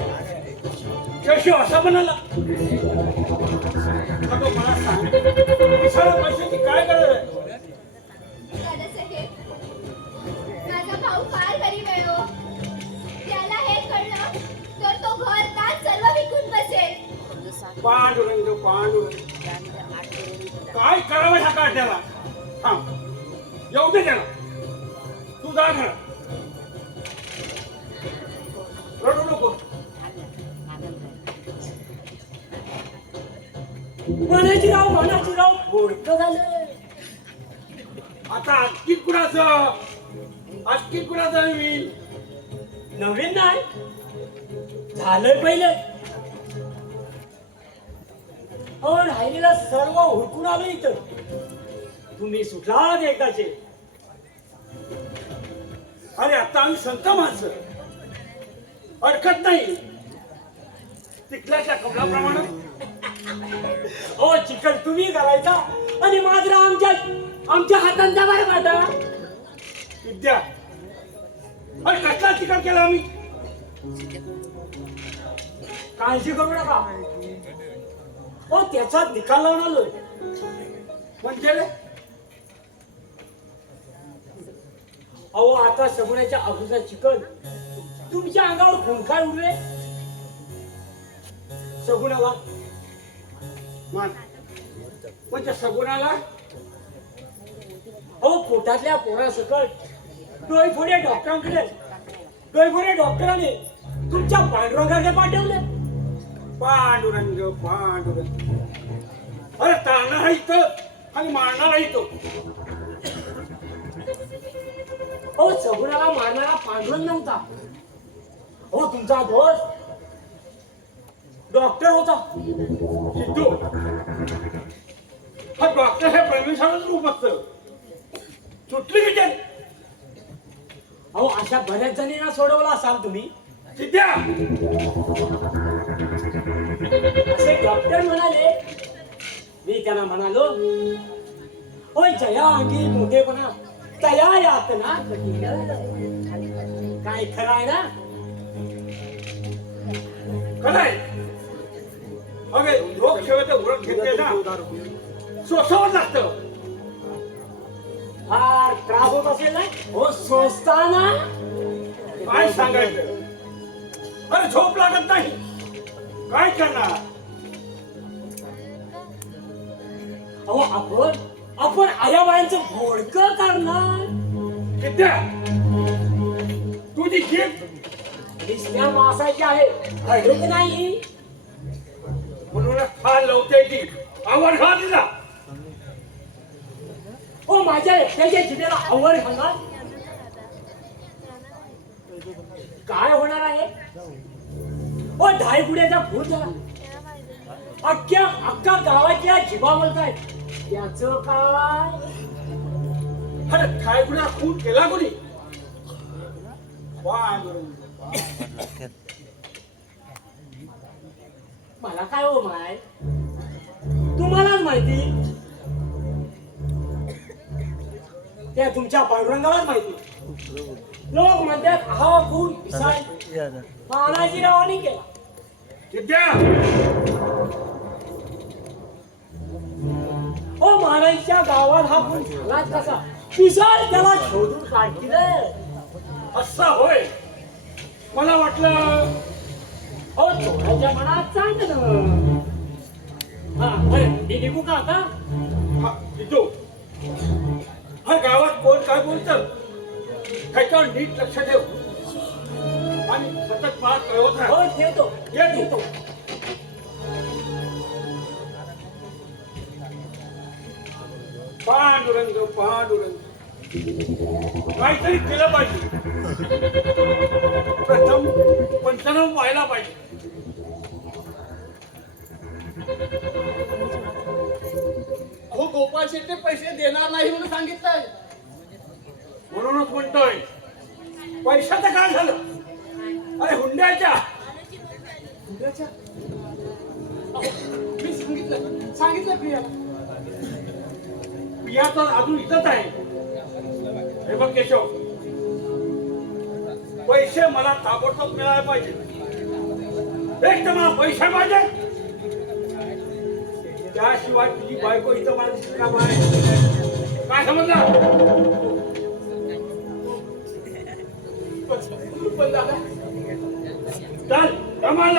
केशव असा म्हणाला? अगं मला सांग, विचारा पैशाची काय गरज आहे? दादासाहेब, माझा भाऊ फार गरीब आहे हो. त्याला हे कळलं तर तो घर-दार सर्व विकून बसेल. पांडुरंग काय करावं ह्या काढण्याला? थांब, येऊ दे त्याला. तू जा घरा, रडू नको. म्हणायची राव बोलतं झालं. आता आणखी कुणाचं मी नवीन नाही झालंय पहिलं. अहो राहिलेला सर्व हुडकून आलो इथं. तुम्ही सुटलात एकदाचे. अरे आता आम्ही संत माणसं, अडकत नाही तिकल्याच्या कमलाप्रमाणे. हो चिकन तुम्ही करायचा आणि माजरा आमच्या हातांचा बरं माझा. विद्या, अरे कसला चिकन केला आम्ही? काळजी करू नका. हो त्याचा निकाल लावून आलोय. म्हणजे अहो आता सगुण्याच्या अगोदर चिकन तुमच्या अंगावर खुंखार उडले. सगुणाला म्हणजे सगुणाला अहो पोटातल्या पोरासकट डोईफोडे डॉक्टरांनी तुमच्या पांडुरंगाकडे पाठवले. पांडुरंग. अरे तारणारा इथं आणि मारणारा इथं. अहो सगुणाला मारणारा पांडुरंग नव्हता. हो तुमचा दोस्त डॉक्टर होता. सिद्धू, हा डॉक्टर हे परमेश्वराचं रूप असतं. सुटली की ते? अहो अशा बऱ्याच जणींना सोडवला असाल तुम्ही. सिद्ध्या, असे डॉक्टर म्हणाले. मी त्यांना म्हणालो, होय जया अंगी मोठेपणा तया यातना कठीण. काय खरं आहे ना? काय अगे लोकसेवेचं व्रत घेतले ना, सोसावं लागतं. फार त्रास होत असेल ना हो सोसताना. काय सांगायचं? अरे झोप लागत नाही, काय करणार? अहो आपण आयाबायांचं घोडकं करणार. विद्या, तुझी जीभ दिसण्या मासाची आहे, अडक नाही. म्हणून फार लवते ती आवड घा तिला. हो माझ्या एकट्याच्या जिभेला आवड घालणार. काय होणार आहे? हो ढाई गुड्याचा भूत झाला. अख्ख्या गावाच्या जिभा बोलतायत. त्याचं काय? अरे काय गुन्हा खून केला कोणी? मला काय हो माय, तुम्हालाच माहिती, त्या तुमच्या पांडुरंगालाच माहिती. लोक म्हणतात हा खून पिसाळ मानाची रावानी केला. विद्या हो महाराजच्या गावात हा खून झालाच कसा? पिसाळ त्याला शोधून काढतील. असा होय, मला वाटलं हो चोराच्या मनात चांगलं. हा बरं मी निघू का आता? हा, येतो. हा गावात कोण काय बोलतं ह्याच्यावर नीट लक्ष ठेव आणि सतत पाहत कळवत राहा. हो ठेवतो येतो. पांडुरंग पांडुरंग काहीतरी केलं पाहिजे. प्रथम पंचनाम व्हायला पाहिजे. अहो गोपाळ शेट्टी पैसे देणार नाही म्हणून सांगितलंय. म्हणूनच म्हणतोय पैशाचं काय झालं? अरे हुंड्याच्या मी सांगितलं प्रियाला. पिया तर अजून इथंच आहे. हे बघ केशव, पैसे मला ताबडतोब मिळायला पाहिजे. एक तर मला पैसे पाहिजे, त्याशिवाय तुझी बायको इथं मला दिसली का बाय? काय समजलं? पण दादा चल कमाल.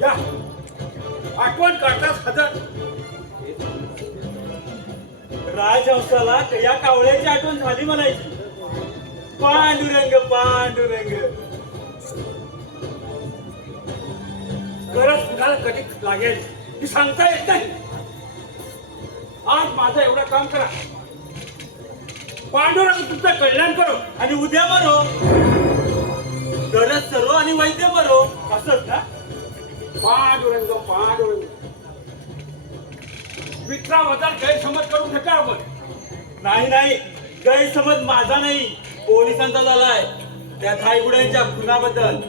या आठवण काढताच हजर. राजहंसाला या कावळ्याची आठवण झाली म्हणायची. पांडुरंग पांडुरंग. गरज कुणाला कधी लागेल ही सांगता येत नाही. आज माझं एवढं काम करा, पांडुरंग तुमचं कल्याण करो. आणि उद्या मरो, गरज सरो आणि वैद्य मरो. असंच ना? पांडुरंग पांडुरंग. मित्राबद्दल गैरसमज करून घेता आपण. नाही नाही, गैरसमज माझा नाही, पोलिसांचा झालाय त्या धायगुड्यांच्या खुनाबद्दल.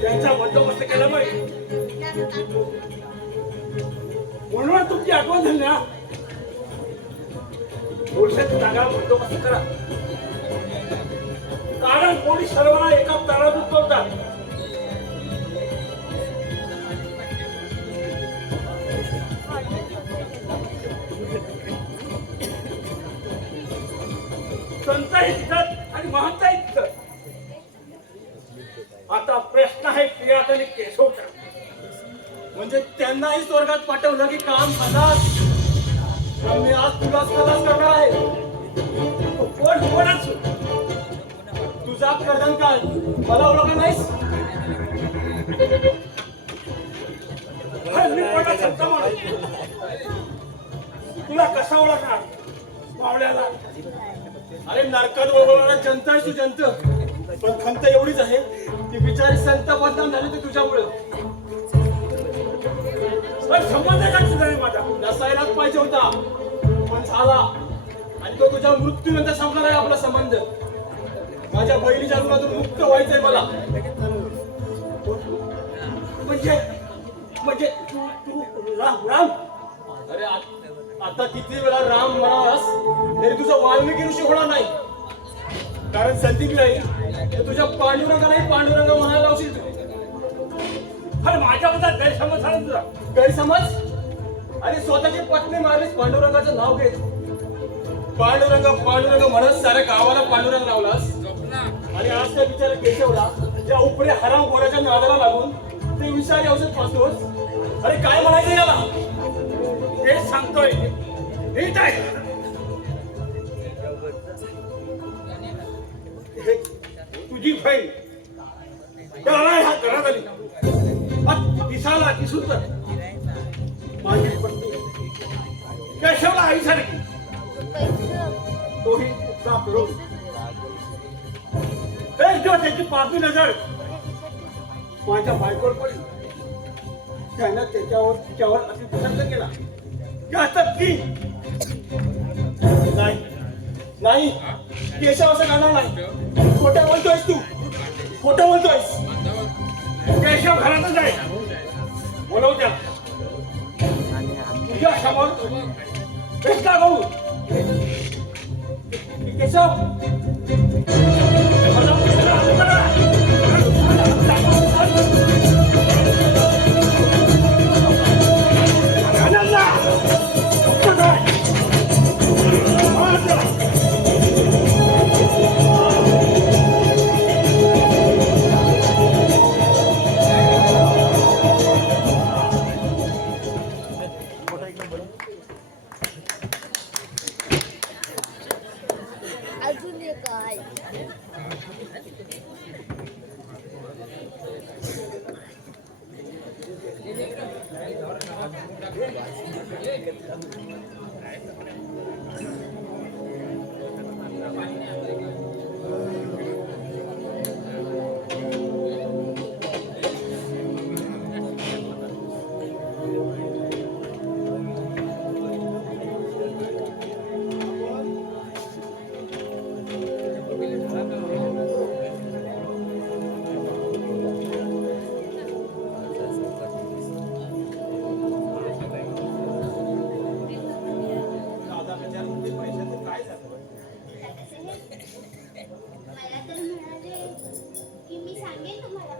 त्यांचा बंदोबस्त केला पाहिजे. म्हणून तुमची आठवण झाली ना. पोलिसांची जागा बंदोबस्त करा, कारण पोलीस सर्वांना एका तारातून तोडतात. संतही तिथं आणि महंतही तिथं. आता प्रश्न आहे प्रियात आणि केशवचा. म्हणजे त्यांनाही स्वर्गात पाठवलं की काम खलास. पण मी आज तुलाच खलास करणार आहे. कोण कोण असू, तुझा कर्दन काय मला ओळखलं नाहीस? मी कोणा संत म्हणून तुला कसा ओळखणार मावळ्याला? अरे नरकात वळवणारा जनता आहेस तू जंत. पण खंत एवढीच आहे की बिचारी संत बदनाम झाली ते तुझ्यामुळं. पण संबंध काय तुझा आहे माझा? नसायलाच पाहिजे होता पण झाला. आणि तो तुझ्या मृत्यूनंतर संपणार आहे आपला संबंध. माझ्या बहिणीच्या ऋणातून मुक्त व्हायचंय मला. म्हणजे म्हणजे तू तू राम राम. अरे आता किती वेळा राम म्हणालास तरी तुझा वाल्मिकी ऋषी होणार नाही. कारण संदीप नाही तर तुझ्या पांडुरंगालाही पांडुरंग म्हणायला लावशील तू. अरे माझ्याबद्दल गैरसमज झाला तुझा. गैरसमज? अरे स्वतःची पत्नी मारलीस पांडुरंगाचं नाव घेत. पांडुरंग पांडुरंग म्हणत साऱ्या गावाला पांडुरंग लावलास. आणि आज त्या बिचारा केशवला ज्या उपरे हराम गोऱ्याच्या नादाला लागून ते विषारी औषध पाचतोस. अरे काय म्हणायचं याला? तेच सांगतोय, नीट आहे. हे तुझी बहीण त्याला ह्या घरात आली. आज दिसायला दिसून तर माझी पत्नी केशवला आईसारखी. तोही इतका करून एक दिवस त्याची पापी नजर माझ्या बायकोवर पडली. त्यानं तिच्यावर अति प्रसंग केला. घातक की नाही केशव असं करणार नाही. खोटं बोलतोयस तू, खोटं बोलतोयस. केशव घरातच आहे. बोलव त्या तुझ्या समोर प्रश्न करू. केशव अजून एक काय मला तर म्हणाले की मी सांगेन तुम्हाला.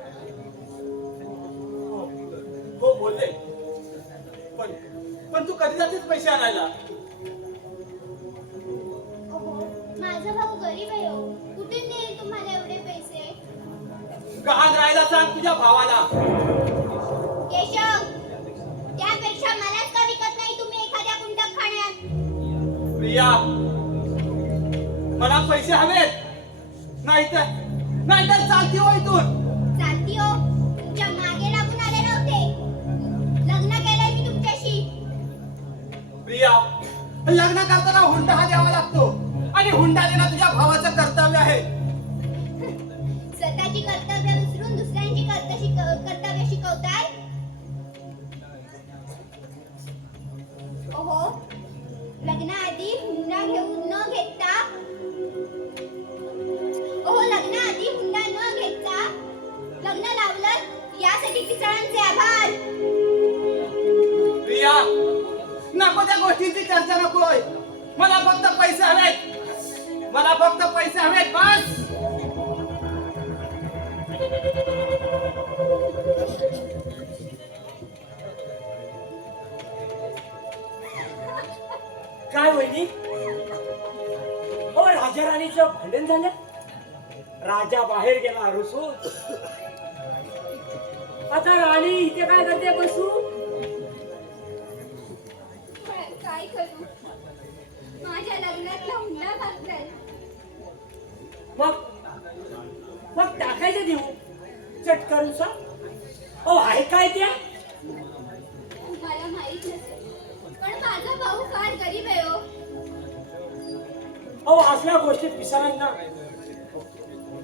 हो बोलले. पण तू कधी जातेस पैसे आणायला? अहो, माझा भाऊ गरीब आहे हो. कुठून देईल तुम्हाला एवढे पैसे? गहाण राहायला सांग तुझ्या भावाला. केशव, त्यापेक्षा मलाच का विकत नाही तुम्ही एखाद्या कुंटक खाण्यात? प्रिया मला पैसे हवेत. नाहीतर चालती हो इथून. चालती हो, तुमच्या मागे लागून आले नव्हते. लग्न केलंय मी तुमच्याशी. प्रिया लग्न करताना हुंडा हा द्यावा लागतो आणि हुंडा देणं तुझ्या भावाचं कर्तव्य आहे. स्वतःची कर्तव्य विसरून दुसऱ्यांची कर्तव्य शिकवताय. ओहो, लग्नाआधी हुंडा घेऊन न घेता लग्न लावलं यासाठी पिसाळांचे आभार. प्रिया नको त्या गोष्टींची चर्चा नकोय. मला फक्त पैसे हवेत. बस. काय वहिनी? हो, राजा राणीचं भांडण झालं. राजा बाहेर गेला रुसून. आता राणी इथे काय करते बसू? काय करू? माझ्या लग्नातला हुंडा मागताय. मग टाकायचं देऊ चटकरून सा. ओ आहे काय त्या? मला माहित नसेल, पण माझा भाऊ फार गरीब आहे हो. अहो, असल्या गोष्टीत पिसाळांना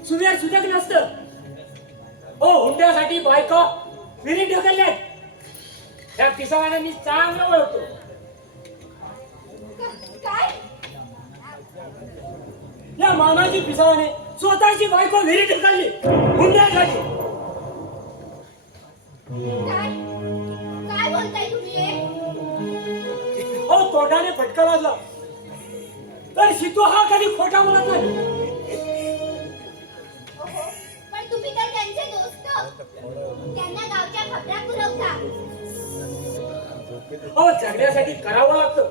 सुधक नसतं. हो, हुंड्यासाठी बायका विहिरीत ढकलल्यात. त्या पिसाळांना मी चांगलं ओळखतो. काय? या मानाची पिसाळाने स्वतःची बायको विहिरीत ढकलली हुंड्यासाठी. काय बोलताय तुम्ही हे? हो, तोंडाने फटका लागला तर शितू हा कधी खोटा बोलत नाही. ओहो, पण तुम्ही तर त्यांचे दोस्त. त्यांना गावच्या खबरा पुरवता. हो, जगण्यासाठी करावं लागतं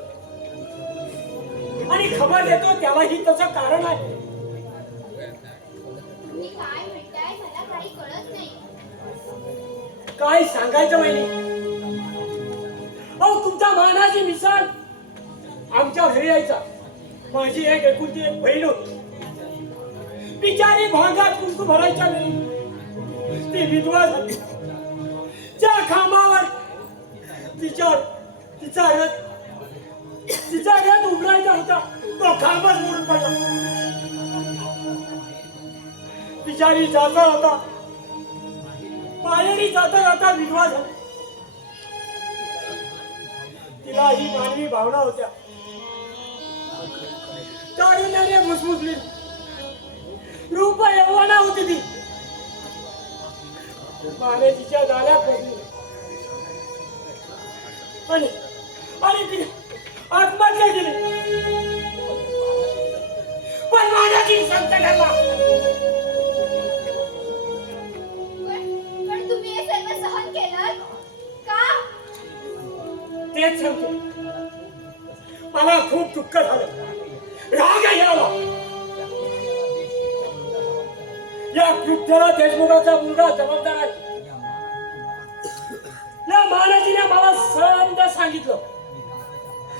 आणि खबर देतो त्यालाही त्याचं कारण आहे. तुम्ही काय म्हणताय मला काही कळत नाही. काय सांगायचं वहिनी? अहो, तुमचा मानाची मिसाल आमच्या घरी यायचा. माझी एक एकुलती एक बहीण होती. बिचारी भांगात कुंकू भरायच्या नाही. ती विधवा झाली. त्या खांबावर तिचा रथ उघडायचा होता. तो खांबच मोडून पडला. बिचारी जाता होता पायरी जाता विधवा झाली. काही मानवी भावना होत्या. तारुण्याने मुसमुसली रूप यवना होती ती. महाराजीच्या दारात बसली आणि तिने आत्महत्या केली. पण महाराजी संत ठरला. पण तुम्ही हे सर्व सहन केलं का? तेच सांगतो. मला खूप दुःख झालं, रागही आला. या कृत्याला देशमुखाचा मुलगा जबाबदार आहे. या महाराजीने मला समज सांगितलं.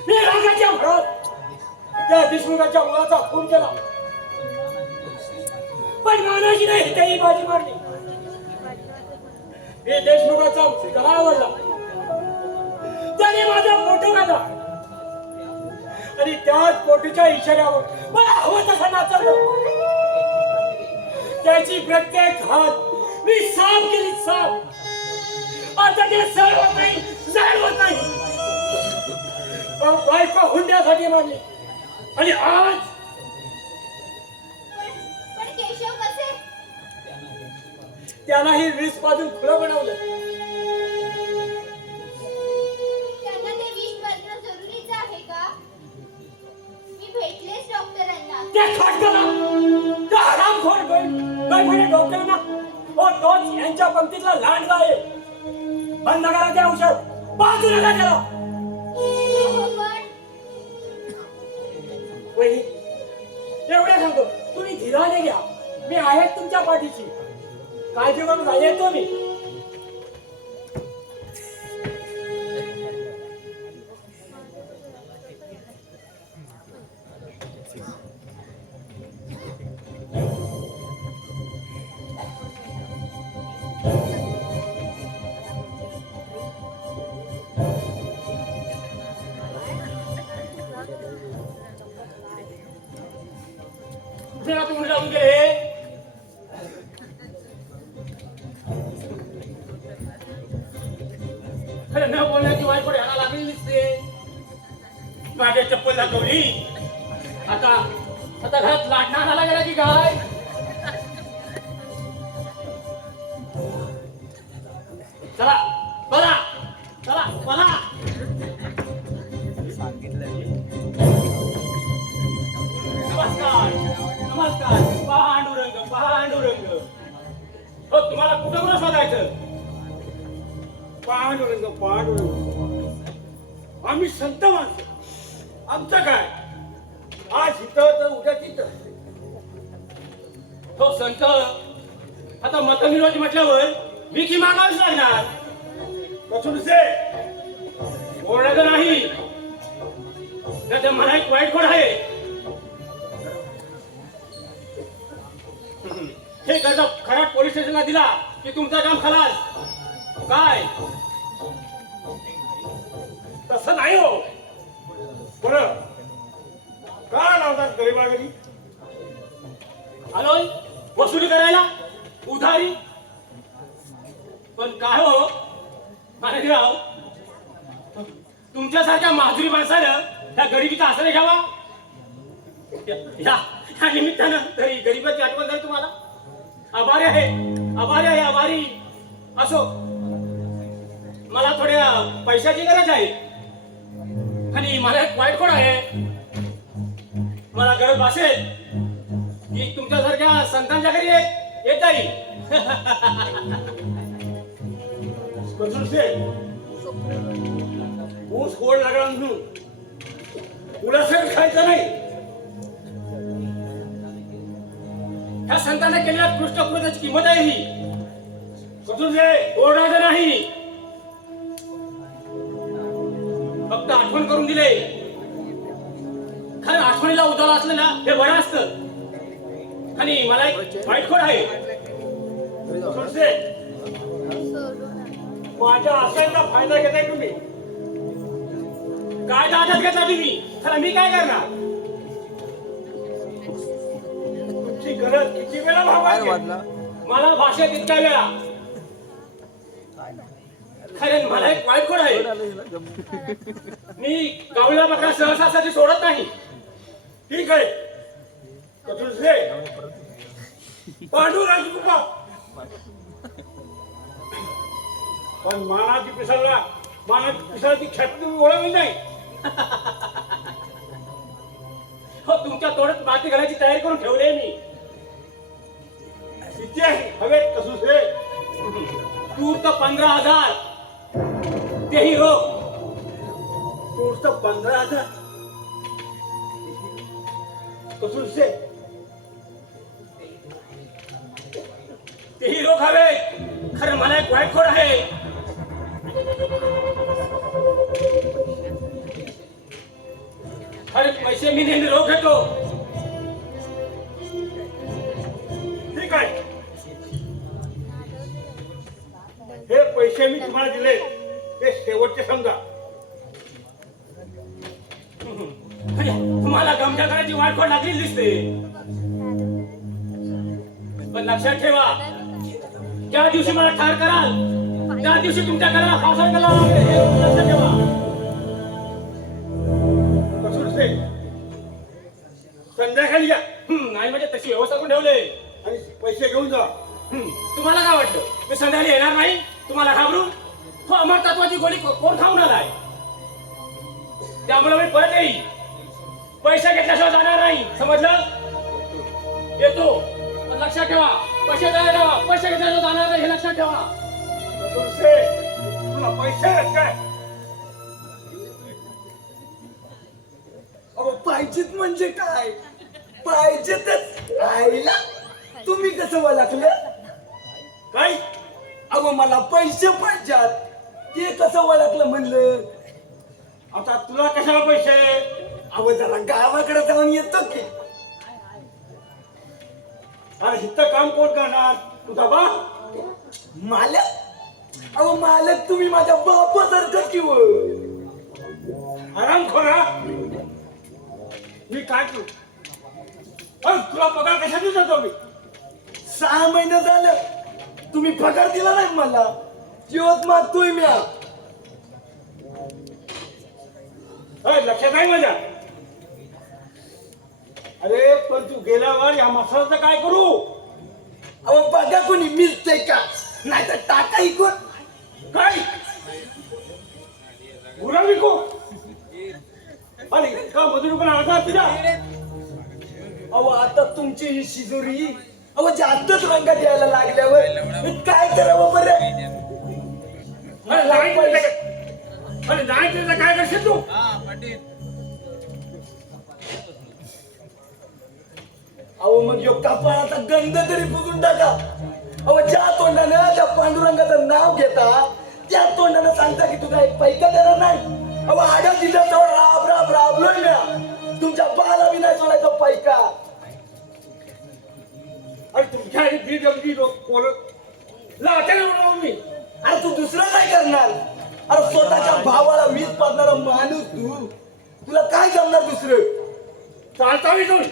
मी रागाच्या भरात त्या देशमुखाच्या मुलाचा खून केला. पण महाराजीने इथेही बाजी मारली. मी देशमुखाचा गळा आवडला. त्याने माझा फोटो काढला आणि त्याच फोटोच्या इशाऱ्यावर मला हवं तसं नाचवलं. त्याची प्रत्येक हात मी साफ केली, साफ. आता ते सर होत नाही, सर होत नाही. बायको हुंड्यासाठी मारली आणि आज पण केशव कसे? त्यालाही 20 पाजून खुलं बनवलं. त्यांना ते विष मारणं जरुरीचं आहे का? मी भेटलेच डॉक्टरांना. त्या खटकला त्या हरामखोर गैफणे डॉक्टरांना तोच यांच्या पंक्तीतला लांडगा आहे. बंद करा ते औषध, बाजू नका त्याला. हो, पण वहिनी, एवढं सांगतो, तुम्ही धीराने घ्या. मी आहे तुमच्या पाठीशी. काळजी करून काय येतो मी. कुठे ना तुम्ही जाऊन गेले? खरं न बोलण्याची वाईट पण ह्याला लागली दिसते. माझ्या चप्पल दाखवली. आता आता घरात लाटणार आला गेला की काय? चला बला, चला बला. नमस्कार नमस्कार. पांडुरंग पांडुरंग. हो, तुम्हाला कुठं कुठं शोधायचं? पांडुरंग पांडुरंग, आम्ही संत माणसं. आमचं काय, आज इथं तर उद्या तिथं. हो संत, आता मतविरोधी म्हटल्यावर विकी मागावीच लागणार. कसुरसे ओरडायचं नाही. त्याचं मला एक वाईट कोण आहे. हे कर्ज खराट पोलीस स्टेशनला दिला की तुमचं काम खलास. काय तसं नाही हो. बरं, का लावतात गरीबागरी? आलोय वसुली करायला, उधारी. पण काय हो मानगराव, तुमच्यासारख्या माजुरी माणसानं त्या गरिबीचा आश्रय घ्यावा. या निमित्तानं तरी गरिबाची आठवण झाली तुम्हाला. आभारी आहे, आभारी आहे, आभारी. असो, मला थोड्या पैशाची गरज आहे आणि मला एक वाईट कोण आहे. मला गरज भासेल की तुमच्यासारख्या संतांच्या घरी येता येईल. कसुरसे, ऊस गोड लागला म्हणून उलासच खायचं नाही. ह्या संतांना केलेल्या कृष्ण कृत्याची किंमत आहे ही. कसुरसे, ओरडायचं नाही, फक्त आठवण करून दिले. खरं आठवणीला उजाला असलेला हे बरं असतं. आणि मला एक वाईट खोड आहे. कसुरसे, माझ्या आशयांचा फायदा घेताय तुम्ही. काय दादात घेतला तुम्ही? खरं मी काय करणार? तुमची गरज किती वेळा भागायची? मला भाषेत इतक्या वेळा खरे मला एक वाईट कोण आहे. मी कावळा बकरा सहसासाठी सोडत नाही. ठीक आहे कसुसे पांडुरंग कृपा पण मानाची पिसाळाची ख्याती तुम्ही ओळखली नाही. हो तुमच्या तोंडात माती घालायची तयारी करून ठेवले मी. किती आहे हवेत कसुसे तूर तर 15,000 तेही रोख. तोडतं 15,000 कसुसे तेही रोख हवे. खरं मला एक वाईट खोड आहे. खरे पैसे मी नेहमी रोख घेतो. ठीक आहे हे पैसे मी तुम्हाला दिले ते शेवटचे समजा. अरे, तुम्हाला गमजा करायची वाट खोड लागली दिसते. पण लक्षात ठेवा ज्या दिवशी मला ठार कराल त्या दिवशी तुमच्या घराला फासा केला लागेल. हे लक्षात ठेवा. कसुसे संध्याकाळी या नाही म्हणजे तशी व्यवस्था करून ठेवले. आणि पैसे घेऊन जा. तुम्हाला काय वाटतं मी संध्याकाळी येणार नाही तुम्हाला घाबरून? तो अमर तत्वाची गोळी कोण खाऊन आलाय? त्यामुळे मी परत येईल. पैसे घेतल्याशिवाय जाणार नाही. समजलं? येतो पण लक्षात ठेवा पैसे द्यायला पैसे घेतल्याशिवाय जाणार नाही हे लक्षात ठेवा. कसुसे तुला पैसे आहेत काय? अहो पाहिजेत म्हणजे काय? पाहिजेतच. आईला तुम्ही कसं ओळखलं? काय अगो मला पैसे पाहिजेत ते कसं ओळखलं म्हणलं? आता तुला कशाला पैसे? अहो जरा गावाकडे जाऊन येतो की. अरे इथं काम कोण करणार? तुझा बा मालक? अहो मालक तुम्ही माझ्या बापासारखं किंवा आराम खोरा. मी काय करू? अरे तुला पगार कशाने देतो मी? 6 महिने झालं तुम्ही पगार दिला नाही मला. जीवच मागतोय मी. अरे लक्षात आहे माझ्या. अरे पण तू गेल्यावर या मसाल्याचं काय करू? अहो बघा कोणी मिळतंय का? नाही तर टाका इकून. काय गुरा विकू? अरे का मजुरी पण आजार तिला? अहो आता तुमची ही शिजोरी अहो जास्तच रंगात यायला लागल्यावर मी काय करावं बरं? अरे नाही त्याचं- अरे नाही त्याचं काय करशील तू? अहो मग यो कपाळाचा गंध तरी पुसून टाका. अहो ज्या तोंडानं त्या पांडुरंगाचं नाव घेता त्या तोंडानं सांगता की तुझा एक पैका देणार नाही. अहो आड्या दिवसावर राब राब राबलोय ना. तुमच्या बाला बी नाही सोडायचा पैका. अरे तुमच्या आणि बीडब्ल्यू लोक पोरं लाटेल उडवून मी. अरे तू दुसरं काय करणार? अरे स्वतःच्या भावाला वीज पाजणारा माणूस तू. तुला काय जमणार दुसरं? चालता इथून.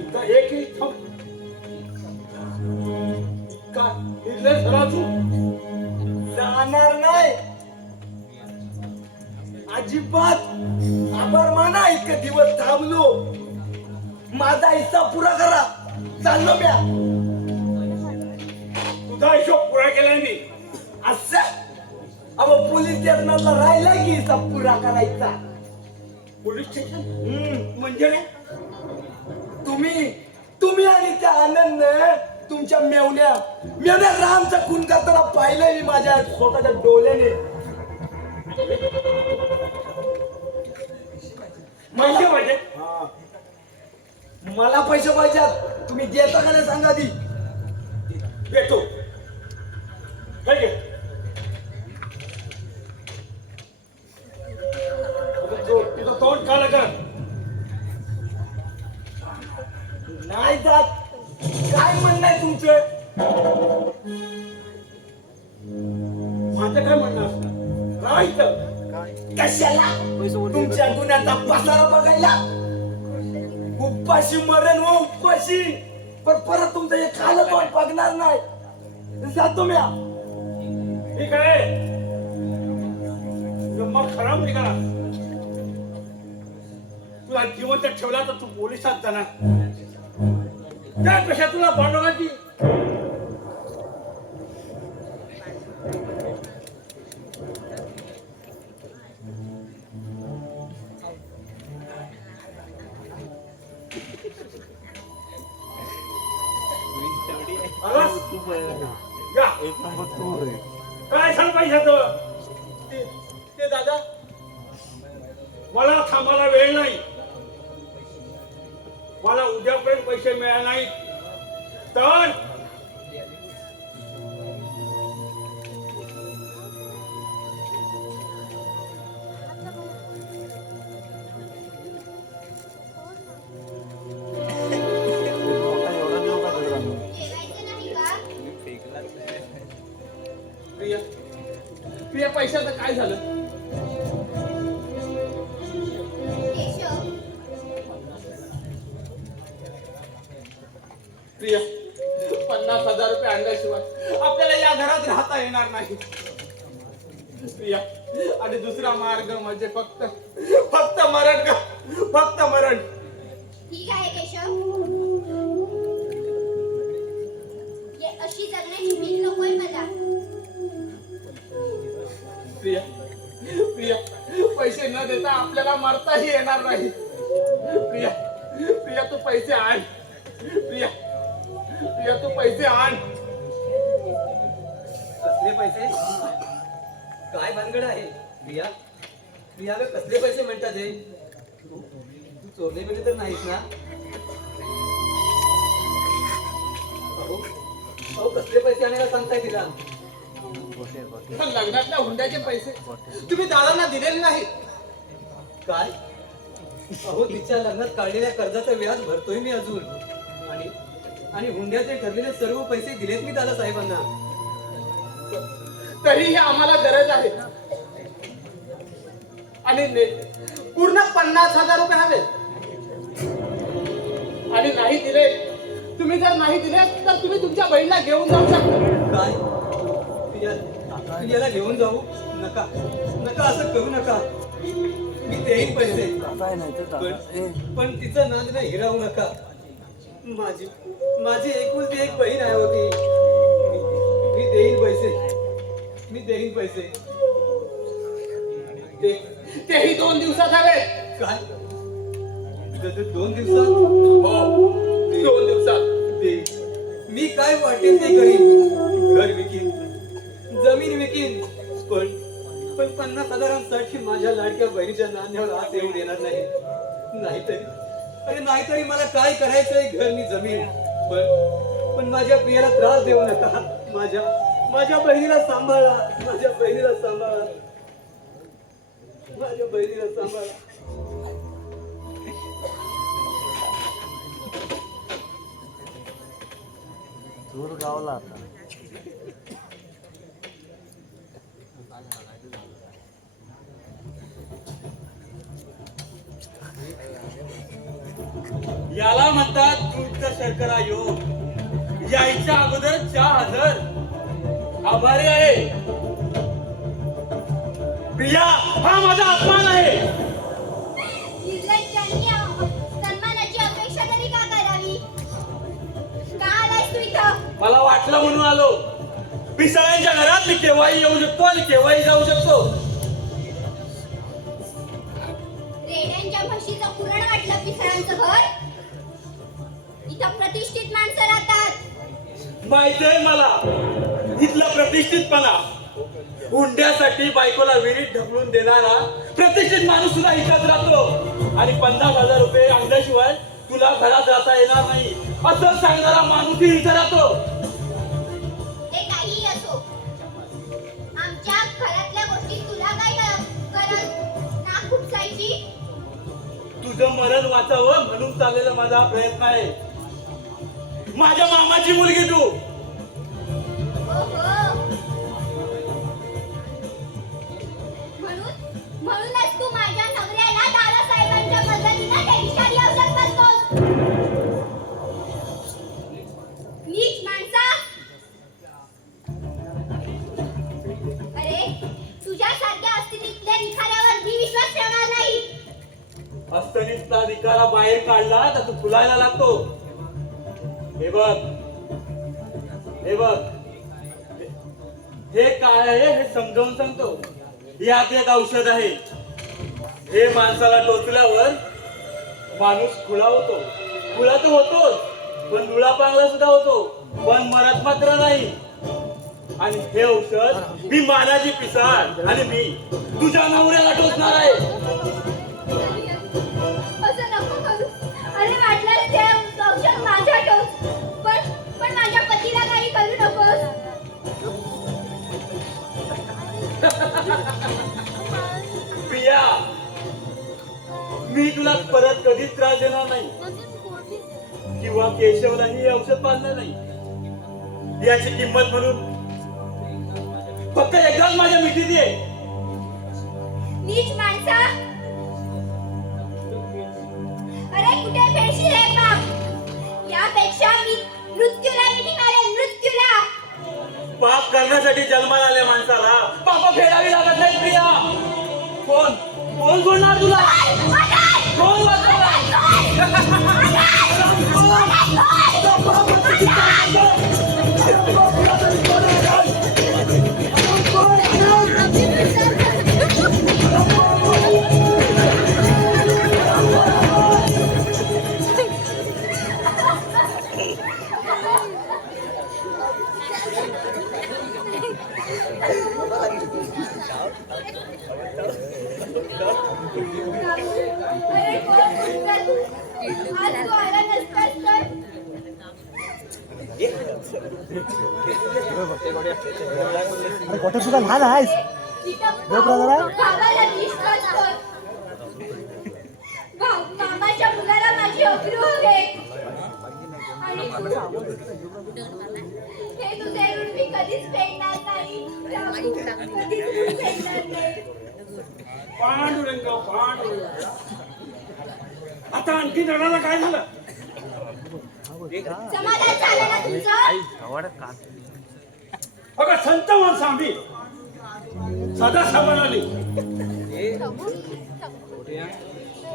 इथं एकही थांब. का इथले सरासू जाणार नाही अजिबात. आभार माना इतके दिवस थांबलो. माझा हिस्सा पुरा करा. चाललो म्या. तुझा हिशोब पुरा केलाय मी. असं अहो पोलीस स्टेशनला राहिला की हिस्सा पुरा करायचा. पोलीस स्टेशन म्हणजे रे? तुम्ही आणि त्या आनंद तुमच्या मेवण्या रामचा खून करताना पाहिलंय मी माझ्या स्वतःच्या डोळ्याने. पैसे पाहिजे? मला पैसे पाहिजेत. तुम्ही देता का नाही सांगा आधी. देतो. हे घे. तिथं तोंड काढलं का? नाही जात. काय म्हणणं आहे तुमचं? माझं काय म्हणणं असतं? राहा इथं. कशाला? तुमच्या गुन्ह्याचा पसारा बघायला. उपाशी मरण हो उपाशी. पण परत तुमचं हे खालं तोंड बघणार नाही. जातो म्या. ठीक आहे मग खराब निघाला तुला जिवंत ठेवला तर तू पोलिसात जाणार त्यापेक्षा तुला पांडुरंगाची आलास? या. काय सांग पैशाचं ते दादा मला थांबायला वेळ नाही मला उद्यापर्यंत पैसे मिळाले नाहीत तर जेवायचं नाही का? प्रिया प्रिया पैशाचं काय झालं? केशव, प्रिया 50,000 रुपये आणल्याशिवाय आपल्याला या घरात राहता येणार नाही. प्रिया आणि दुसरा मार्ग म्हणजे फक्त मरण का फक्त मरण. ठीक आहे केशव. अशी जगण्याची भीक नकोय मला. प्रिया प्रिया पैसे न देता आपल्याला मरताही येणार नाही. प्रिया प्रिया तू पैसे आण. प्रिया प्रिया तू पैसे आण. कसले पैसे? काय भानगड आहे प्रिया? प्रिया ग, कसले पैसे म्हणतात हे? तू चोरले बिरले तर नाहीस ना? अहो कसले पैसे आणायला सांगताय तिला? लग्नातल्या हुंड्याचे पैसे तुम्ही दादांना दिलेले नाही काय? अहो तिच्या लग्नात काढलेल्या कर्जाचं व्याज भरतोय मी अजून आणि हुंड्याचे ठरलेले सर्व पैसे दिलेत मी दादा साहेबांना. तरीही आम्हाला गरज आहे आणि पूर्ण 50,000 रुपये हवे आणि नाही दिले. तुम्ही जर नाही दिले तर तुम्ही तुमच्या बहिणीला घेऊन जाऊ शकता. काय? याला घेऊन जाऊ नका नका असं करू नका. मी देईन पैसे पण तिचं नाद नाही हिरावू नका. माझी एकुलती एक बहीण आहे होती. मी देईन पैसे तेही 2 दिवसात हवे. काय? 2 दिवसात? हो 2 दिवसात. मी काय वाटेल ते करीन. घर विकीन, जमीन विकीन, पण 50,000साठी माझ्या लाडक्या बहिणीच्या नाण्यावर हात येऊ देणार नाही. नाहीतरी मला काय करायचंय घर मी जमीन. पण माझ्या प्रियाला त्रास देऊ नका. माझ्या बहिणीला सांभाळा. माझ्या बहिणीला सांभाळा. दूर गावला आता. याला म्हणतात दूध शर्करा योग. यायच्या अगोदर चहा हजर. आभारी आहे प्रिया. हा माझा अपमान आहे. निर्लज्जांनी सन्मानाची अपेक्षा तरी का करावी? का आलायस तू इथं? मला वाटलं म्हणून आलो. पिसाळ्यांच्या घरात मी केव्हाही येऊ शकतो आणि केव्हाही जाऊ शकतो. रेड्यांच्या म्हशीचं पुरण वाटलं पिसळांचं घर. इथं प्रतिष्ठित माणसं राहतात. माहिती आहे मला इथला प्रतिष्ठितपणा. हुंड्यासाठी बायकोला विहिरीत ढकलून देणारा प्रतिष्ठित माणूस सुद्धा इथंच राहतो आणि 50,000 रुपये आणल्याशिवाय तुला घरात राहता येणार नाही असं सांगणारा माणूसही इथं राहतो. ते काहीही असो, आमच्या घरातल्या गोष्टी तुला काय गरज ना खुपसायची? तुझं मरण वाचावं म्हणून चाललेला माझा हा प्रयत्न आहे. माझ्या मामाची मुलगी तू. म्हणूनच तू माझ्या नवऱ्याला दादासाहेबांच्या पद्धतीने टेन्शन औषध करतोस. नीच माणसा, असतनीचा रिकाला बाहेर काढला तर तू फुलायला लागतो. हे बघ, हे बघ, हे काय आहे हे समजावून सांगतो. यात एक औषध आहे. हे माणसाला टोचल्यावर माणूस खुळा होतो. खुळा तर होतोच, पण लुळा पांगला सुद्धा होतो, पण मरत मात्र नाही. आणि हे औषध मी मानाची पिसाळ आणि मी तुझ्या नवऱ्याला टोचणार आहे. असं नको करू. अरे वाटलं ते औषध माझ्या टोच, पण माझ्या पतीला काही करू नकोस. प्रिया, मी तुला परत कधीच त्रास देणार नाही किंवा केशवलाही हे औषध पाजणार नाही. याची किंमत म्हणून फक्त एकदाच माझ्या मिठीत ये. नीच माणसा, अरे कुठे भेटशील रे बाप. यापेक्षा मी मृत्यूला मिठी मारेन, मृत्यूला. पाप करण्यासाठी जन्माला आल्या माणसाला पाप फेडावी लागत नाही प्रिया. कोण कोण सोडणार तुला? कोण वाचवणार? अरे कोण तुझा तू? आज तू आला नसतास तर तुझा लहान आहेस भावाला दिसतोच तर. मामाच्या मुलाला माझी अब्रू हवे. आणि हे तुझे ऋण मी कधीच फेडणार नाही. कधीच ऋण फेडणार नाही. पांडुरंग पांडुरंग. आता आणखी रडायला काय झालं? समाधान झालं ना तुमचं? बघा संत माणसं आम्ही सदा साबणाने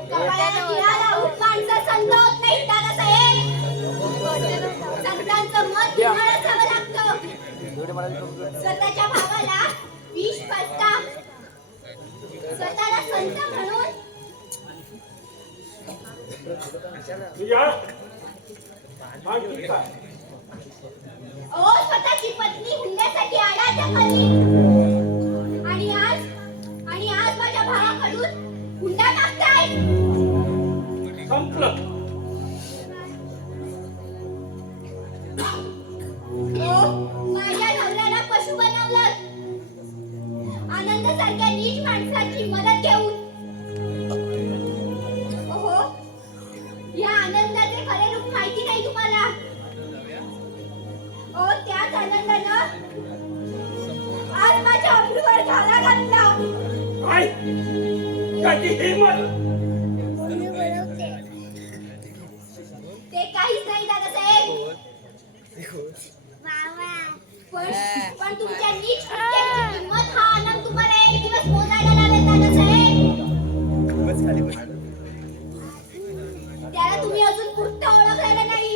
कपाळाला टिळा लावून माणसं संत होत नाहीत दादासाहेब. संतांचं मत तुम्हाला असावं लागतं. स्वतःच्या भावाला विष पाजता, स्वतःला संत म्हणून तुझ्या आणखी काय? ओ स्वतःची पत्नी हुंड्यासाठी आडाच्या खाली. आणि आज माझ्या भावाकडून हुंडा मागताय. संपलं. ओ माझ्या नवऱ्याला पशु बनवलं. आनंद सारख्या नीच माणसाची मदत घेऊन. ओहो, या आनंदाचे खरे रूप माहिती नाही तुम्हाला. ओ त्याच आनंदानं आज माझ्या अब्रूवर घाला घातला. काय त्याची हिंमत. ते काहीच नाही दादासाहेब. पण तुमच्या नीच कृत्याची किंमत हा आनंद तुम्हाला एक दिवस मोजायला लावेल दादासाहेब. त्याला तुम्ही अजून कुठं ओळखलेलं नाही.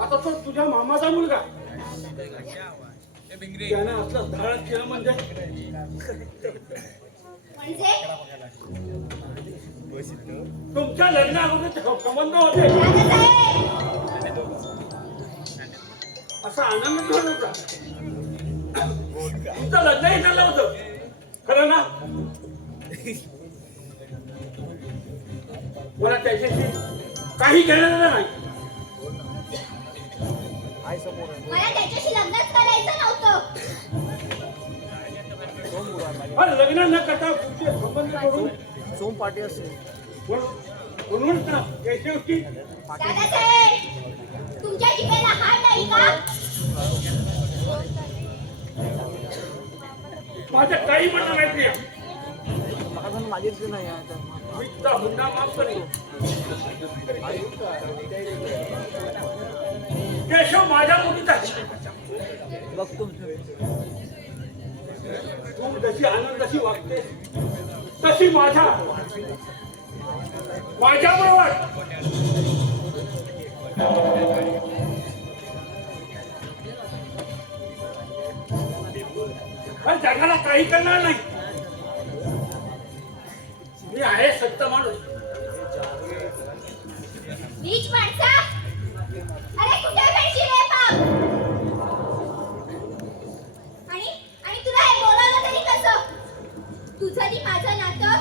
आता तो तुझ्या मामाचा मुलगा. त्याने असलं धारण केलं म्हणजे तुमच्या लग्न अगोदर संबंध होते दादासाहेब, असा आनंद घेऊन होता. तुमचं लग्नही झालं होतं खरं ना? मला त्याच्याशी काही घेणं नाही. मला त्याच्याशी लग्नच करायचं नव्हतं. लग्न न करता तुमचे संबंध करून सोम पाठी असेल म्हणून ना केशवची दादासाहेब, तुमच्या जिभेला हाड नाही का? माझं काही म्हणणं माहिती आहे. माझीच नाही मी तुझा हुंडा माफ करेन. केशव माझ्या मुलीचा आहे. बघतो तू जशी आनंदाशी वागते तशी माझ्या बरोबर पण जगाला काही करणार नाही. मी आहे सत्य माणूस. नीच माणसा, अरे कुठे भेटशील रे बाप? आणि तुला हे बोलावलं तरी कसं? तुझं आणि माझं नातं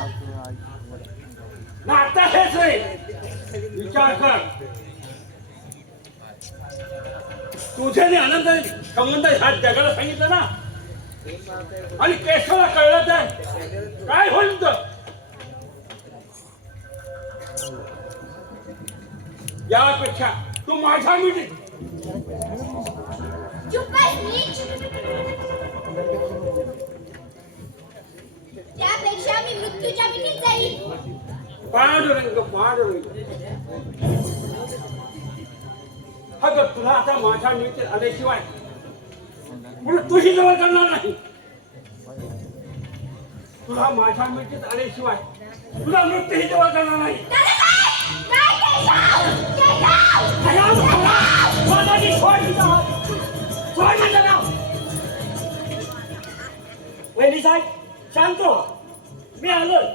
ना आता हेच रे. विचार कर. तुझे आणि आनंद संबंध ह्या जगाला सांगितलं ना, आणि केशवला कळलं तर काय होईल? तर यापेक्षा तू माझ्या मिठी. चुप बस नीच. त्यापेक्षा मी मृत्यूच्या मिठीत जाईल. पांडुरंग अगं तुला आता माझ्या मिठीत आल्याशिवाय पुढे तुझी जवळ करणार नाही. तुला माझ्या मिठीत आल्याशिवाय तुला मृत्यूही जवळ करणार नाही. वहिनी साहेब शांत हो. मी आलोय.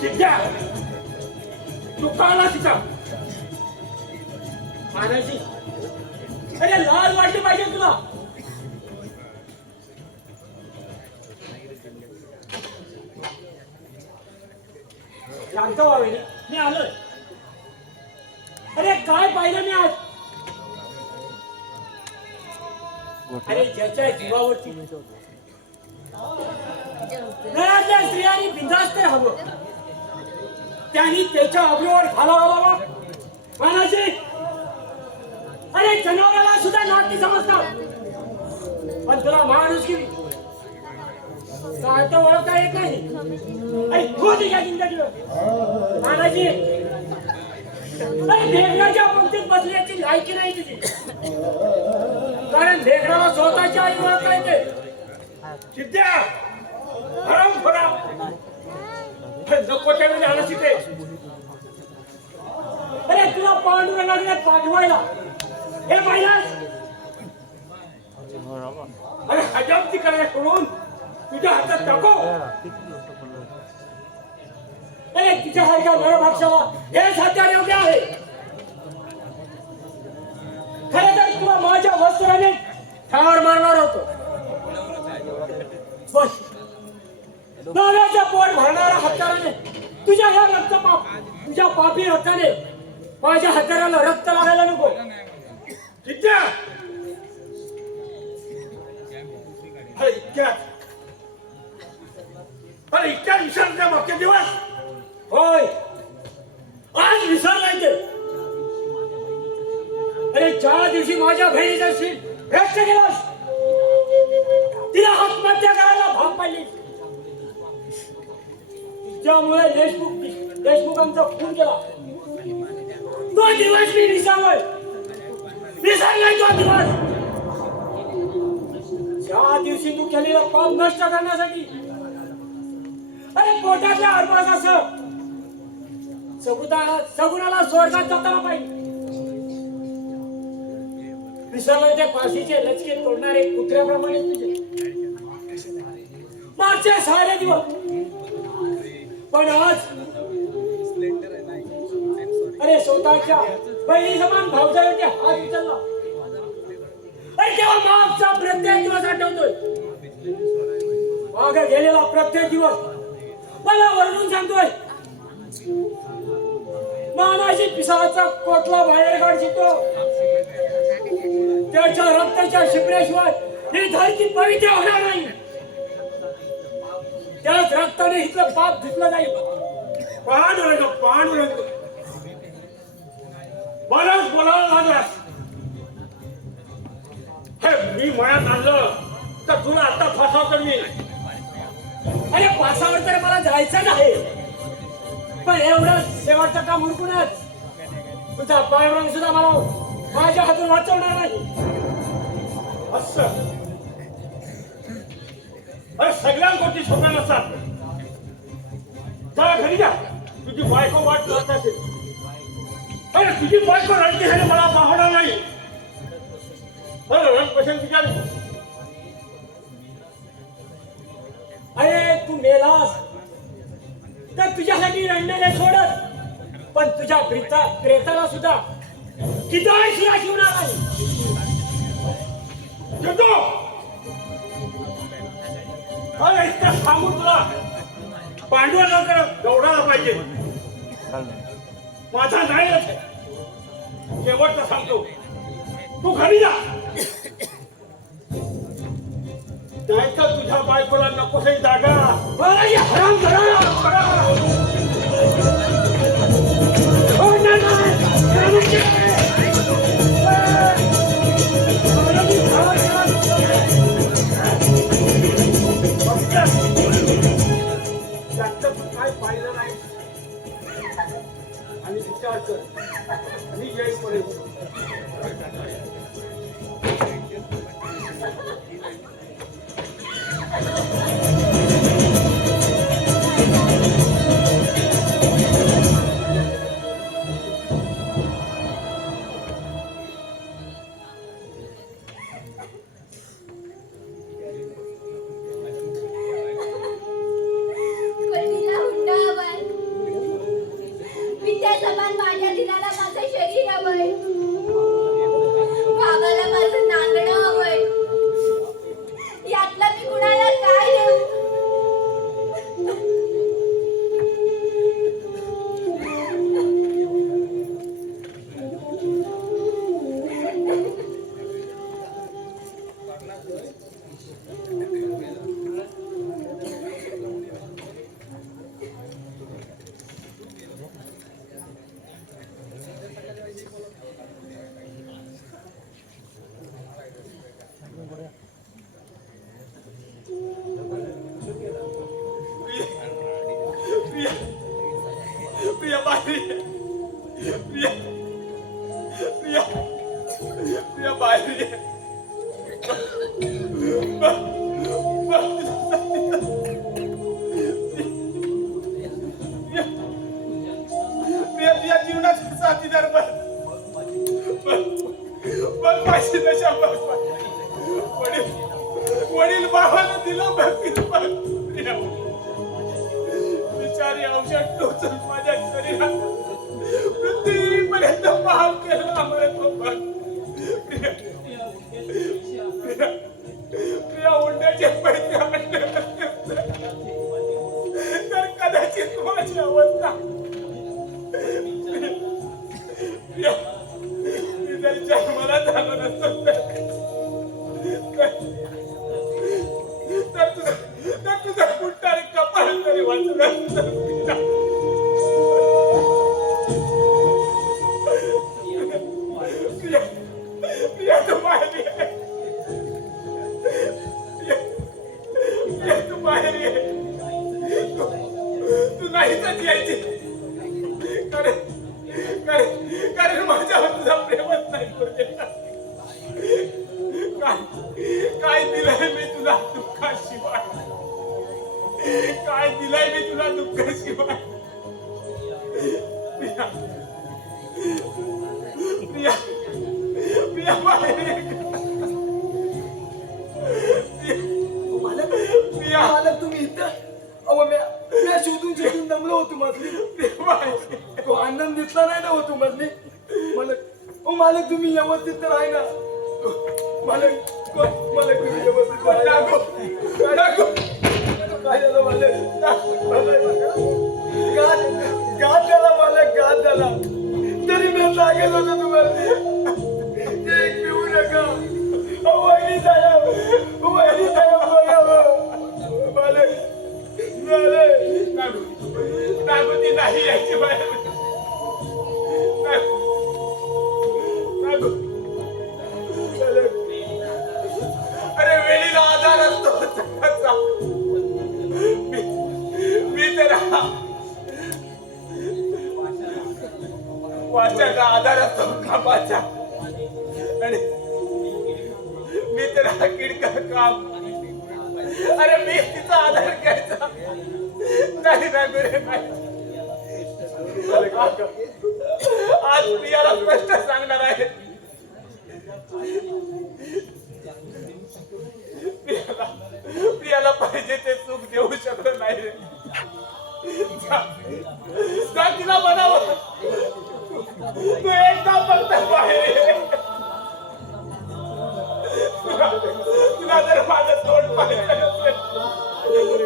सिद्ध्या तू काला तिचा महाराजी अरे लाज वाटली पाहिजे तुला. शांत व्हा वहिनी, मी आलोय. अरे काय पाहिलं मी आज? अरे ज्याच्या जीवावरती घरातल्या स्त्रियांनी बिंदास्त हवं त्यांनी त्याच्या अब्रूवर घाला घालावा. महाराजी अरे जनावराला सुद्धा नाती समजतात, पण तुला माणूस की काय तर ओळखता येत नाही. अरे तू तुझ्या जिंदगीवर महाराजी अरे ढेकराच्या पंक्तीत बसण्याची लायकी नाही तुझी. कारण ढेकराला स्वतःच्या आई ओळखता येते. सिद्ध्या हराम खोरा नको त्यावेळी आलं तिथे. अरे तुला पांडुरंगाकडे पाठवायला हे पाहिलास? अरे हजामती करायला सोडून तुझ्या हातात टाको. अरे तुझ्यासारख्या नरभक्षाला हे सध्या योग्य आहे. खरं तर तुला माझ्या वस्त्राने ठार मारणार होतो. बस नव्याच्या पोट भरणाऱ्या हत्याराने तुझ्या ह्या रक्तपाप तुझ्या पापी रक्ताने माझ्या हत्याराला रक्त लागायला नको. सिद्ध्या अरे इतक्या विसरच्या मागचे दिवस होय आज विसरलाय ते. अरे ज्या दिवशी माझ्या बहिणीचा भेट केलास तिला आत्महत्या करायला भाग पाडली. त्यामुळे देशमुखांचा खून केला. तो दिवस मी विसरलाय तो दिवस. ज्या दिवशी तू केलेला पाप नष्ट करण्यासाठी अरे पोटातल्या आरपासासह सगुणाला स्वर्गात जाताना पाहिजे. विसरल्याच्या फाशीचे लचके तोडणारे कुत्र्याप्रमाणे तुझे मागचे सारे दिवस. पण आज अरे स्वतःच्या बहिणी समान भावजावरती हात उचलला. अरे तेव्हा मागचा प्रत्येक दिवस आठवतोय. मागे गेलेला प्रत्येक दिवस मला वरडून सांगतोय. मानाशी पिसाचा कोटला बाहेर काढतो. त्याच्या रक्ताच्या शिपण्याशिवाय ही धरती पवित्र होणार नाही. त्याच रक्ताने इथलं पाप धुतलं जाईल. पांडुरंग बरंच बोलावं लागलास. हे मी मनात आणलं तर तुला आता फसावतो मी. अरे पासावर तर मला जायचंच आहे, पण एवढं शेवटचं काम हुडकूनच तुझा पायरंग सुद्धा मला माझ्या हातून वाचवणार नाही. असं अरे सगळ्या गोष्टी सोप्या नसतात. जा घरी जा, तुझी बायको वाट करत असेल. अरे तुझी बायको रडते हे मला पाहणार नाही. रड कशाला विचार. अरे तू मेलास तर तुझ्यासाठी रडणारे सोडत, पण तुझ्या प्रेताला सुद्धा किती शिरा शिवणार नाही. येतो. अरे इतकं सांगून तुला पांडुरंगाकडे दौडायला पाहिजे. माझा नाही शेवटचं सांगतो, तू घरी जा. नाहीतर तुझ्या बायकोला नकोसे जागा. अरे हराम करा. जास्त तू काय पाहिलं नाही आणि विचार कर, मी येईपर्यंत. पतीला हुंडा हवाय, विद्या समान माझ्या दिलाला माझं शरीर हवंय, भावाला माझं नांदणं हवंय. यातलं मी कुणाला काय देऊ? प्रिया बाहेर ये. प्रिया प्रिया प्रिया बाहेर ये. प्रिया प्रिया जीवनाचा साथीदार बन. माझी दशा बघ. वडील भावाला दिलं बघ. प्रिया बिचारी औषध टोचून माझ्या शरीरात पृथ्वीपर्यंत पाहून केलं अमृत. प्रिया उंड्याचे पैसे आणले तर कदाचित माझी अवस्था. प्रिया मी जर जन्माला झालो नसतो तर तुझं कुठं कपाळ तरी वाचलं असतं. प्रिया तू बाहेर ये. प्रिया तू बाहेर ये. तू नाहीच यायची. कारण माझ्यावर तुझा प्रेमच नाही. काय दिलंय मी तुला दुःखाशिवाय. काय दिलंय मी तुला दुःखाशिवाय. प्रिया प्रिया प्रिया बाहेर ये. प्रिया मालक तुम्ही इथं. अहो मी शोधून दमलो होतो मधली. तो आनंद दिसला नाही ना हो तुम्हाला. मालक ओ मालक तुम्ही व्यवस्थित तर आहे ना. मालक मालक तुम्ही व्यवस्थित आहे ना? काय झालं मालक? गात झाला मालक, गात झाला. तरी मी सांगेल होतो तुम्हाला एक पिऊ नका. वहिनी साहेब बघावं. मालक नागोती नाही यायची बाहेर. अरे वेळीला आधार असतो जगाचा. मी तर वाच्याचा आधार असतो कामाचा. आणि मी तर हा किडका काम अरे मी तिचा आधार घ्यायचा नाही ना गुरे नाही. आज प्रियाला स्पष्ट सांगणार आहे. प्रियाला पाहिजे ते सुख देऊ शकत नाही रे. जा तिला बनावं. तू एकदा फक्त बाहेर ये. तुला जर माझं तोंड पाहिजे नसेल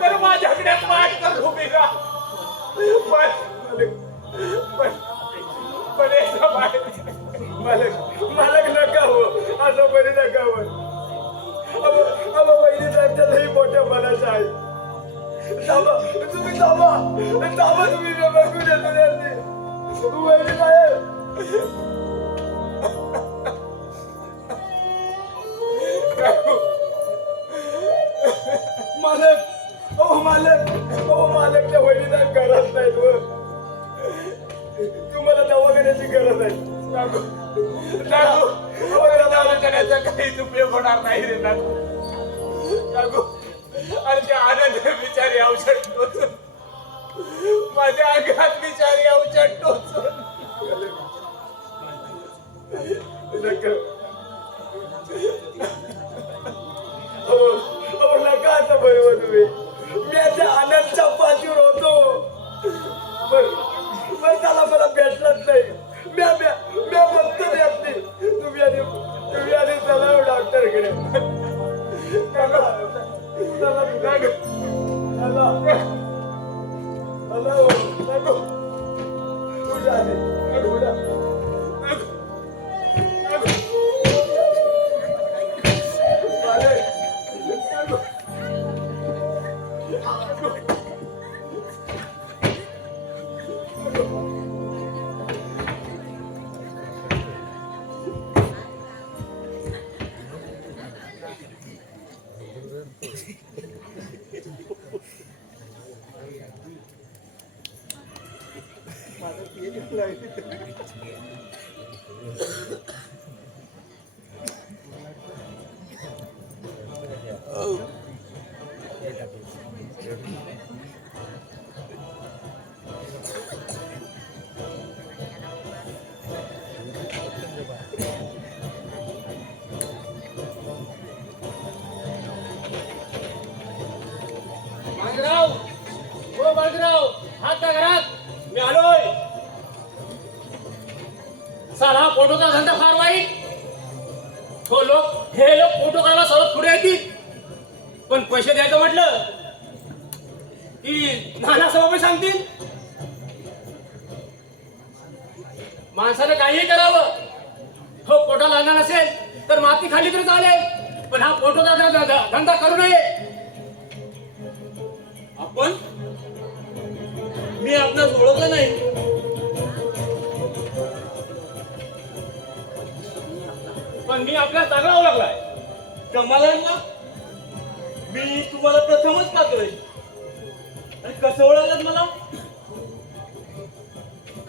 तर माझ्याकडे पाठ कर उभी राहा. पण एकदा बाहेर ये. मालक नका हो, असं बरी नका हो. बहिणी साहेबच्या लई मोठ्या मनाच्या आहे. थांबा तुम्ही, थांबा तुम्ही, मी बघून येतो त्यांनी. वहिनी साहेब, मालकच्या वहिनी साहेब गरज नाहीत व. तुम्हाला दवाखान्याची गरज आहे. दवाखान्याचा काहीच उपयोग होणार नाही रे नागू. अरे त्या आनंद बिचारी औषध टोचून माझ्या अंगात बिचारी औषध टोचून नका असं बरोबर तुम्ही. मी आता आनंदच्या पाठीवर होतो, पण त्याला मला भेटलंच नाही. म्या बघतो नाही आपली. तुम्ही आधी चला डॉक्टरकडे. बाळगराव, हात का घरात. मी आलोय. साला फोटोचा धंदा फार वाईट. हे लोक फोटो काढायला सर्वात पुढे येतील, पण पैसे द्यायचं म्हटलं की नाना सभापती सांगतील. माणसानं काहीही करावं. हो, फोटो लागणार नसेल तर माती खाली तरी चालेल, पण हा फोटोचा धंदा करू नये. आपण मी आपणास ओळखलं नाही. पण मी आपल्याला चांगला ओळखलाय. कमाल आहे ना. मी तुम्हाला प्रथमच पाहतोय. आणि कसं ओळखलं मला?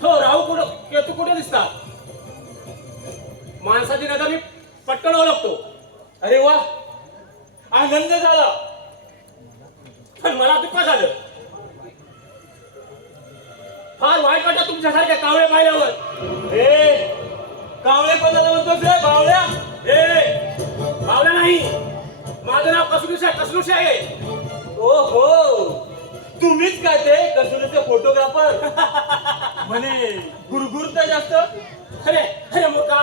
हो, राहू कुठं केतू कुठे दिसतात. माणसाची नजर मी पटकन ओळखतो. अरे वा, आनंद झाला. पण मला दुःख झालं. फार वाईट वाटत तुमच्यासारख्या कावळे पाहिल्यावर. कावळे कोणाला म्हणतोस रे? बावळ्या? कावळा नाही, माझं नाव कसलुशी आहे. ओहो, तुम्हीच काय ते कसुलीचे फोटोग्राफर? म्हणे गुरगुरता जास्त. अरे मोठा,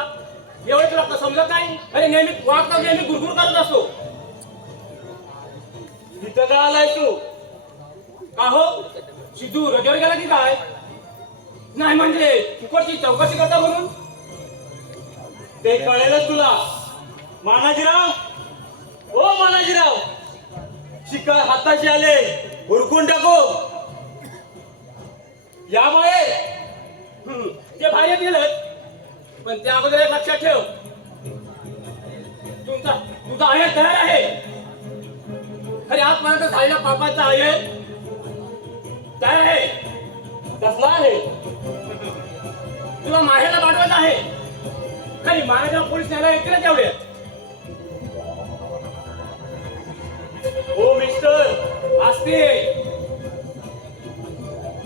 एवढं तुला समजत नाही. अरे नेहमी गुरगुर करत असतो. इथं का आलाय तू? का हो, सिद्धू रजेवर गेला की काय? नाही म्हणजे फुकटची चौकशी करता म्हणून. ते कळेलच तुला. मानाजीराव, ओ मानाजीराव, शिकार हाताशी आले, हुडकून टाकू. या बाहेर. ते बाहेर गेलं, पण त्या अगोदर एक लक्षात ठेव, तुझा आहे तयार आहे. अरे आजपर्यंत झालेल्या पापाचा आहे तयार आहे. कसला आहे? तुला माहेरला पाठवायचं आहे. खरी महाराजा पोलीस न्यायला येतील तेवढे. हो मिस्टर असते.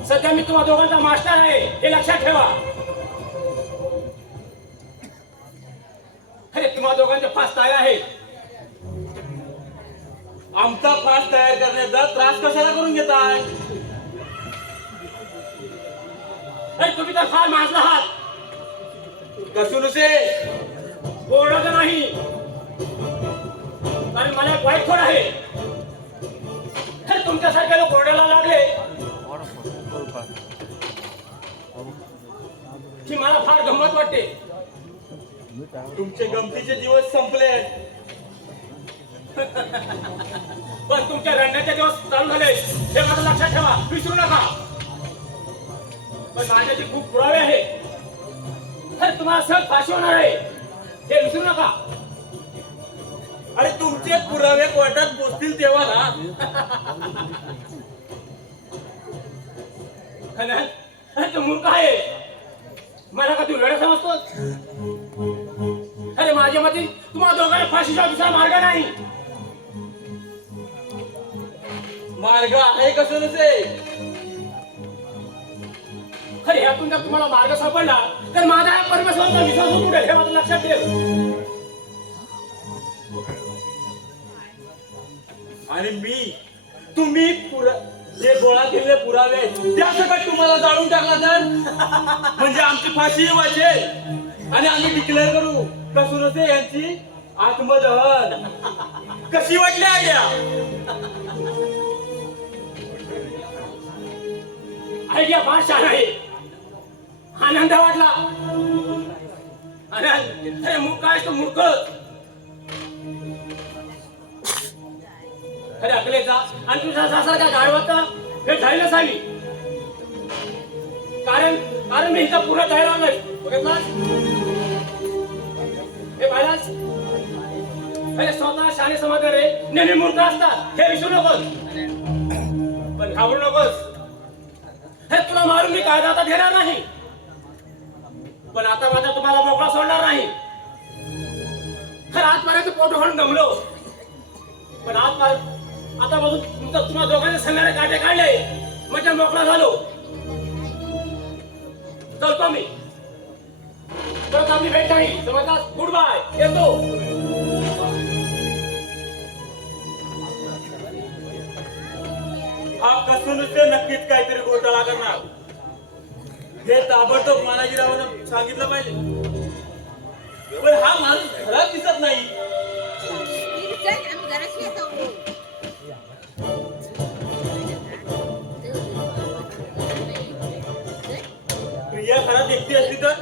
सध्या मी तुम्हा दोघांचा मास्टर आहे हे लक्षात ठेवा. अरे तुम्हा दोघांचे फास तयार आहे. आमचा फास तयार करण्याचा त्रास कशाला करून घेताय? अरे तुम्ही तर फार माजला आहात. कसुनुसे ओरडत नाही कारण मला एक वाईट खोड आहे. अरे तुमच्यासारखे लोक ओरडायला लागले की मला फार गंमत वाटते. तुमचे गमतीचे दिवस संपले. पण तुमच्या रडण्याचे दिवस चालू झाले हे मात्र लक्षात ठेवा. विसरू नका. पण माझ्याचे खूप पुरावे आहे. अरे तुम्हाला सहज फाशी होणार आहे हे विसरू नका. अरे तुमचे पुरावे कोर्टात पोचतील तेव्हा ना. अरे तू मूर्ख आहे. मला का तू वेळ समजतोस? अरे माझ्या मते तुम्हाला दोघांना फाशीचा दुसरा मार्ग नाही. मार्ग आहे कसुनुसे. अरे यातून जर तुम्हाला मार्ग सापडला तर माझा या परमेश्वराचा विश्वास उठेल हे मात्र लक्षात ठेव. आणि तुम्ही जे गोळा केलेले पुरावे त्या सगळं तुम्हाला जाळून टाकला तर म्हणजे आमची फाशी वाचेल आणि आम्ही डिक्लेअर करू कसुनुसे यांची आत्मदहन. कशी वाटली आयडिया? आयडिया फार छान आहे. आनंद वाटला. अरे मूर्ख आहेस तू मूर्ख. अरे अकलेचा आणि तुझ्या सासऱ्याच्या गाढवाचा हे झाली नसावी. कारण मी इथं पुढे तयार आलोय. बघितलास हे पाहिलास. अरे स्वतः शाणे समाधान नेहमी मूर्ख असतात हे विसरू नकोस. पण घाबरू नकोस. हे तुला मारून मी कायदा आता घेणार नाही. पण आता मात्र तुम्हाला मोकळा सोडणार नाही. खरं आजपर्यंत पोट ओढून गमलो. पण आता बघून तुम्हा दोघांचे संघाने काटे काढले म्हणजे मोकळा झालो. चलतो मी. परत आपली भेट नाही समजलास. Good bye. येतो. हा कसुनुसे नक्कीच काहीतरी घोटाळा करणार हे ताबडतोब मानाजीरावांना सांगितलं पाहिजे. पण हा माणूस घरात दिसत नाही. प्रिया घरात एकटी असली तर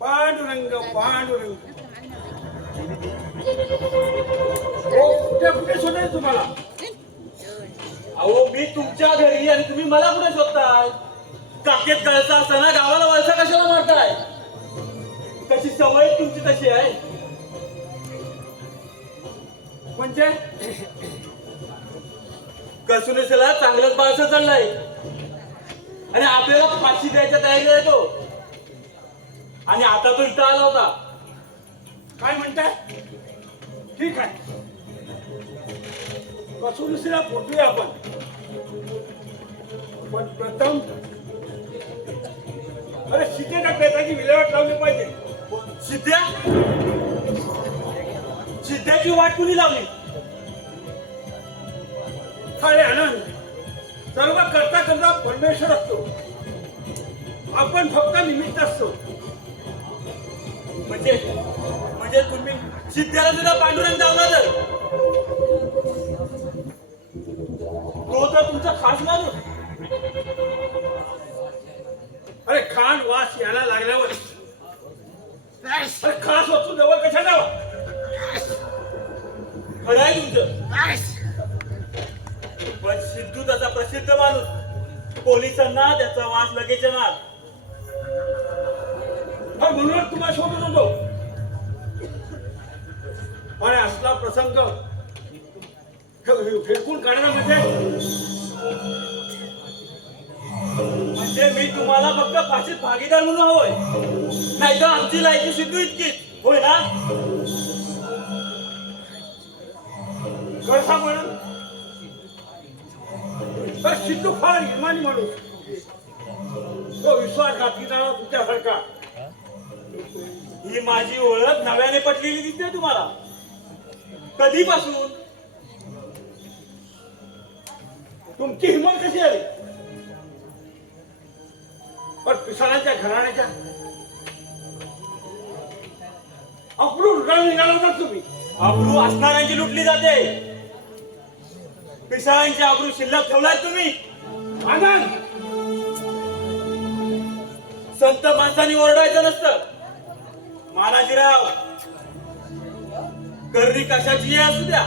पांडुरंग पांडुरंग कुठे शोधाय तुम्हाला? अहो मी तुमच्या घरी आणि तुम्ही मला कुठे शोधताय? काकेत कळसा असताना गावाला वळसा कशाला मारताय? कशी सवय तुमची तशी आहे. म्हणजे कसुनुसेला चांगलंच बाळसं चाललंय आणि आपल्याला फाशी द्यायच्या तयारीला येतो. आणि आता तो इथं आला होता. काय म्हणताय? ठीक आहे. कसुनुसेला पोटूया आपण. पण प्रथम अरे शिकेच्या पेटाची विल्हेवाट लावली पाहिजे. शिद्याची वाट कुणी लावली? अरे आनंद सर्व करता करता परमेश्वर असतो. आपण फक्त निमित्त असतो. म्हणजे तुम्ही शिद्याला सुद्धा पांडुरंग लावला तर तो तर तुमचा खास माणूस. अरे खान वास यायला लागल्यावर अरे खास वस्तू जवळ कशा जावं? खरं आहे तुमचं. पण सिद्धू तसा प्रसिद्ध माणूस. पोलिसांना त्याचा वास लगेच येणार. म्हणूनच तुम्हाला शोधत होतो. आणि असला प्रसंग फेकून काढण्यामध्ये म्हणजे मी तुम्हाला फक्त फाशीत भागीदार म्हणून हवंय. नाही तर आमची लायकी सिद्धू इतकीच. होय ना? कसा म्हणून तर सिद्धू फार इमानी माणूस, तो विश्वासघाती झाला तुमच्यासारखा. ही माझी ओळख नव्याने पटलेली दिसते तुम्हाला. कधीपासून? तुमची हिंमत कशी आली? पण पिसाळांच्या घराण्याच्या अब्रू लुटायला निघाला होता तुम्ही. अब्रू असणाऱ्यांची लुटली जाते. पिसाळांची अब्रू शिल्लक ठेवलाय तुम्ही. आनंद, संत माणसांनी ओरडायचं नसतं. मानाजीराव, गर्दी कशाची असू द्या,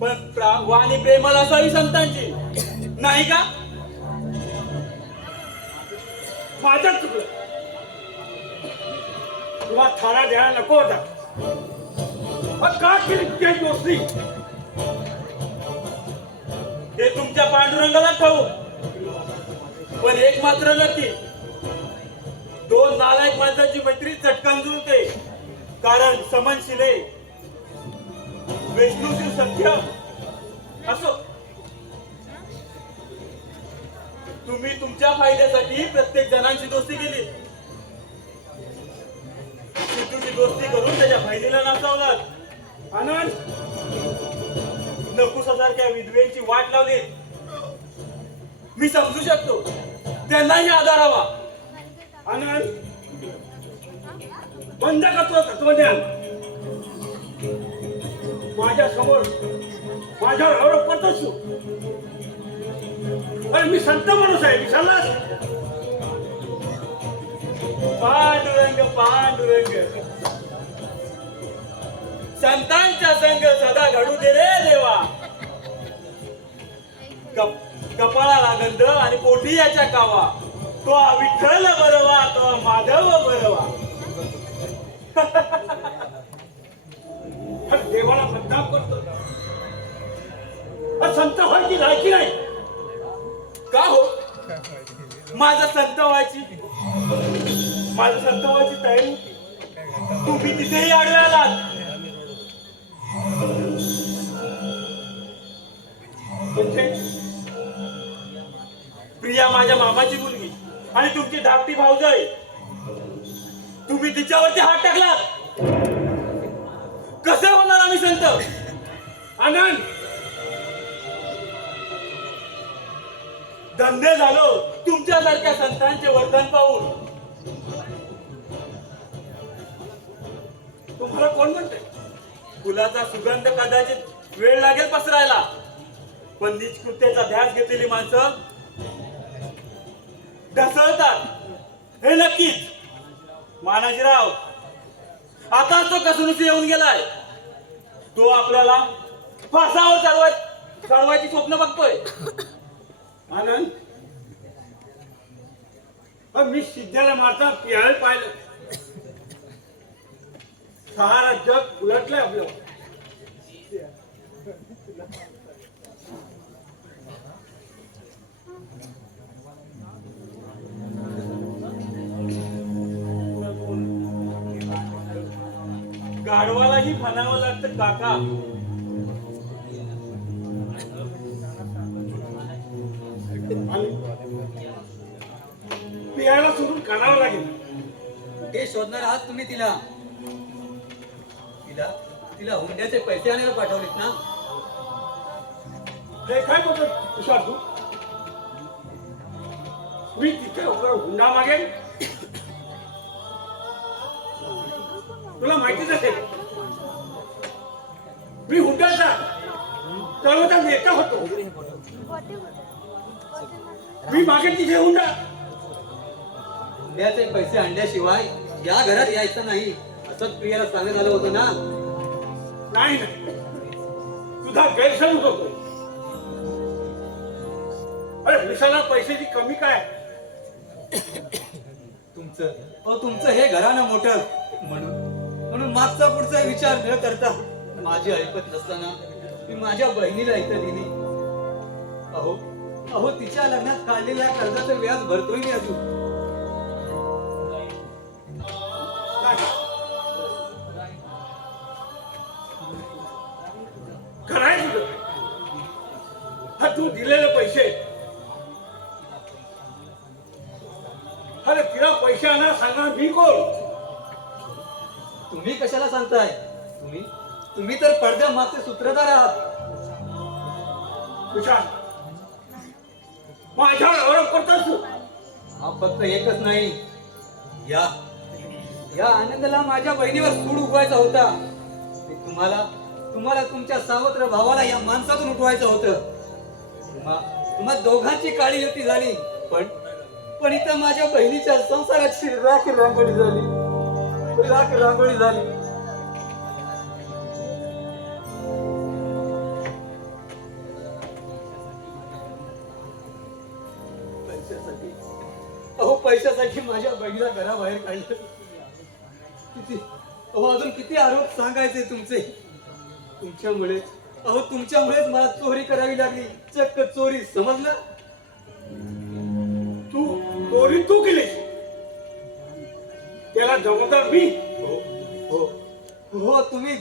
पण वाणी प्रेमाला असावी संतांची, नाही का? माझं चुकलं. तुला थारा द्यायला नको होता. पण का केली तुझ्या दोस्ती? हे तुमच्या पांडुरंगाला ठाऊक. पण एक मात्र नक्की, दोन नालायक माणसांची मैत्री चटकन जुळते. कारण समनशिले विष्णूशी सत्य असो. तुम्ही तुमच्या फायद्यासाठी प्रत्येक जणांची दोस्ती केली. सिद्धूची दोस्ती करून त्याच्या बहिणीला नाचवलात. आनंद, नकुसासारख्या विधवेची वाट लावली. मी समजू शकतो, त्यांनाही आधार हवा. आनंद, बंद करतो तत्वज्ञान. माझ्या समोर माझ्यावर आरोप करत असतो. अरे मी संत माणूस आहे, विसरलास? पांडुरंग पांडुरंग, संतांचा संग सदा घडू दे रे देवा. कपाळाला गंध आणि पोटी याच्या कावा. तो विठ्ठल बरवा, तो माधव बरवा. देवाला बदनाम करतो. संत व्हायची लायकी नाही का हो? माझं संत व्हायची तयारी होती. तुम्ही तिथेही आडवे आलात. प्रिया माझ्या मामाची मुलगी आणि तुमची धाकटी भाऊजाई. तुम्ही तिच्यावरती हात टाकलात. कसे होणार आम्ही संत? आनंद, धन्य झालो तुमच्यासारख्या संतांचे वर्तन पाहून. तुम्हाला कोण म्हणते? फुलाचा सुगंध कदाचित वेळ लागेल पसरायला, पण नीच कृत्याचा ध्यास घेतलेली माणसं ढसळतात हे नक्कीच. मानाजीराव, आता तो कसुनुसी येऊन गेलाय. तो आपल्याला फासावर चढवायची स्वप्न बघतोय. आनंद, मी सिद्धाला मारता पियाळ पाहिलं. सारा जग उलटलंय आपलं. गाढवालाही म्हणावं लागतं काका. पियाला सोडून काढावं लागेल. हे शोधणार आहात तुम्ही तिला? तिला हुंड्याचे पैसे आणायला पाठवलेत ना? हे काय बोलतो तुषार तू? मी तिथे हुंडा मागेल? तुला माहितीच असेल मी हुंड्याचा सर्वचा नेता होतो. मी मागेल तिथे हुंडा. हुंड्याचे पैसे आणल्याशिवाय या घरात यायचं नाही असंच प्रियाला सांगण्यात आलं होतं ना? नाही, तुझा गैरसमज होतो. अरे विशाला पैशाची कमी काय? तुमचं हे घरानं मोठं म्हणून मागचा पुढचा विचार न करता माझी ऐकत नसताना मी माझ्या बहिणीला इथं दिली. अहो तिच्या लग्नात काढलेल्या कर्जाचं व्याज भरतोय मी अजून. तिला पैसे आणायला सांगणार मी कोण? तुम्ही कशाला सांगताय? तुम्ही तर पडद्या मागचे सूत्रधार आहात. विशाल, माझ्यावर आरोप करतोस तू? हा फक्त एकच नाही, या आनंदाला माझ्या बहिणीवर सूड उठवायचा होता. ते तुम्हाला तुमच्या सावत्र भावाला या माणसातून उठवायचं होतं. तुम्हा दोघांची काळी युती झाली, पण इथं माझ्या बहिणीच्या संसाराची राख रांगोळी झाली. पैशासाठी माझ्या बहिणीला घराबाहेर काढलं. अजून किती आरोप सांगायचे तुमचे. तुमच्यामुळेच मला चोरी करावी लागली. चक्क चोरी, समजलं? चोरी तू केली, त्याला जबाबदार मी. हो तुम्ही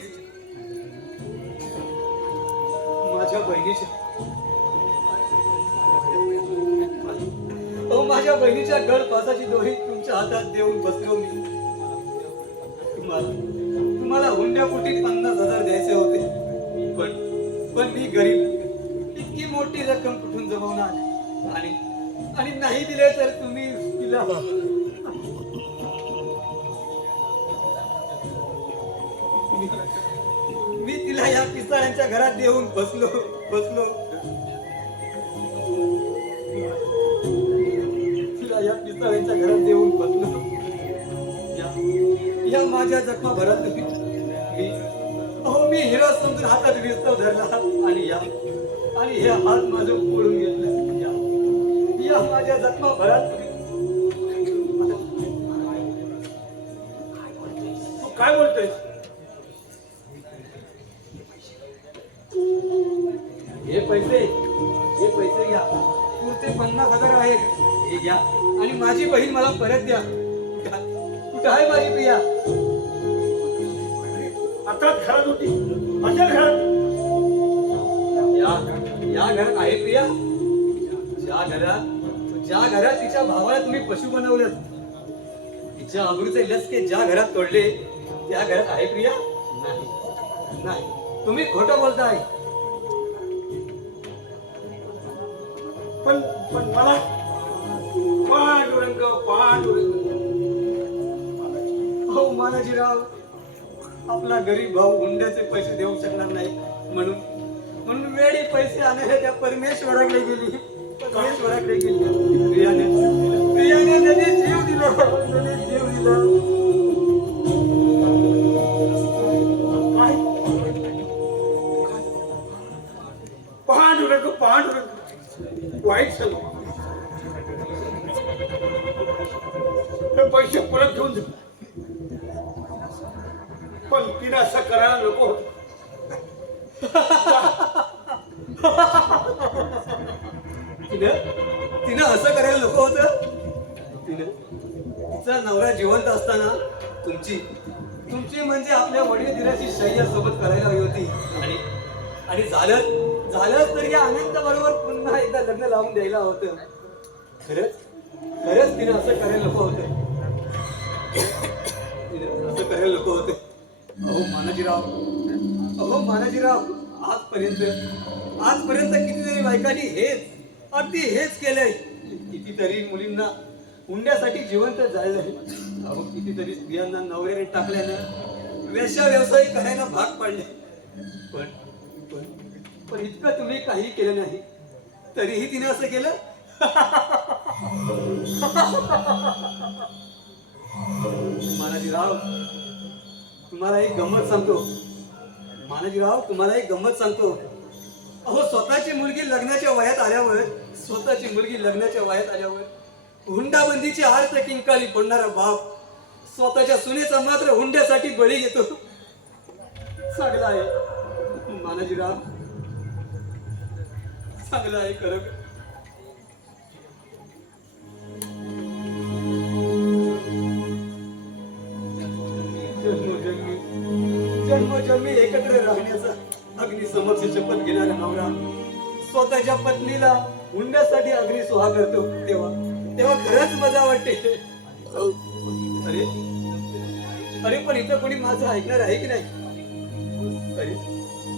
माझ्या बहिणीच्या गळफासाची दोरी तुमच्या हातात देऊन बसलो मी. तुम्हाला हुंड्यापोटी 50,000 द्यायचे होते, पण मी गरीब, इतकी मोठी रक्कम कुठून जमवणार? आणि नाही दिले तर तुम्ही तिला मी तिला या पिसाळ्यांच्या घरात देऊन बसलो. तिला या पिसाळ्यांच्या घरात देऊन बसलो. या माझ्या जखमा भरत मी हिरो समजून हातात विस्तव धरला आणि हे हात माझं फोडून घेतलं. या माझ्या जखमा भरत तू काय बोलतोय? हे पैसे घ्या. पुढचे 50,000 आहेत, हे घ्या आणि माझी बहीण मला परत द्या. कुठं आहे माझी प्रिया? आता घरात होती, अशा घरात. या घरात आहे प्रिया. ज्या घरात तिच्या भावाला तुम्ही पशु बनवलं, तिच्या अब्रूचे लसके ज्या घरात तोडले, त्या घरात आहे प्रिया? नाही, तुम्ही खोटं बोलताय. पण मला पांडुरंग हो मानाजीराव, आपला गरीब भाऊ हुंड्याचे पैसे देऊ शकणार नाही, म्हणून वेळी पैसे आणायला त्या परमेश्वराकडे गेली. प्रियाने नदी जीव दिला. पांडुरंग वाईट झालं. हे पैसे परत घेऊन जा. पण तिने असं करायला नको होतं. तिनं असं करायला नको होतं. तिचा नवरा जिवंत असताना तुमची म्हणजे आपल्या वडीलधीराची शय्या सोबत करायला हवी होती. आणि झालं तर या आनंद बरोबर पुन्हा एकदा लग्न लावून द्यायला होतं. खरंच तिनं असं करायला नको होतं. अहो मानाजीराव, आजपर्यंत कितीतरी बायकांनी हेच केलंय. कितीतरी मुलींना हुंड्यासाठी जिवंत जाळलंय. अहो कितीतरी स्त्रियांना नवऱ्याने टाकल्यानं वेश्या व्यवसाय करायला भाग पाडले. पण इतकं तुम्ही काही केलं नाही, तरीही तिने असं केलं. मानाजीराव, तुम्हाला एक गंमत सांगतो. अहो स्वतःची मुलगी लग्नाच्या वयात आल्यावर हुंडाबंदीची आर्त किंकाळी पडणारा बाप स्वतःच्या सुनेचा मात्र हुंड्यासाठी बळी घेतो. चांगला आहे मानाजीराव, चांगला आहे खरं. जन्मोजन्मी एकत्र राहण्याचा अग्नी समक्ष शपथ घेणारा नवरा स्वतःच्या पत्नीला हुंड्यासाठी अग्नी सोहा करतो, तेव्हा खरंच मजा वाटते. अरे अरे पण इथं कोणी माझं ऐकणार आहे की नाही? अरे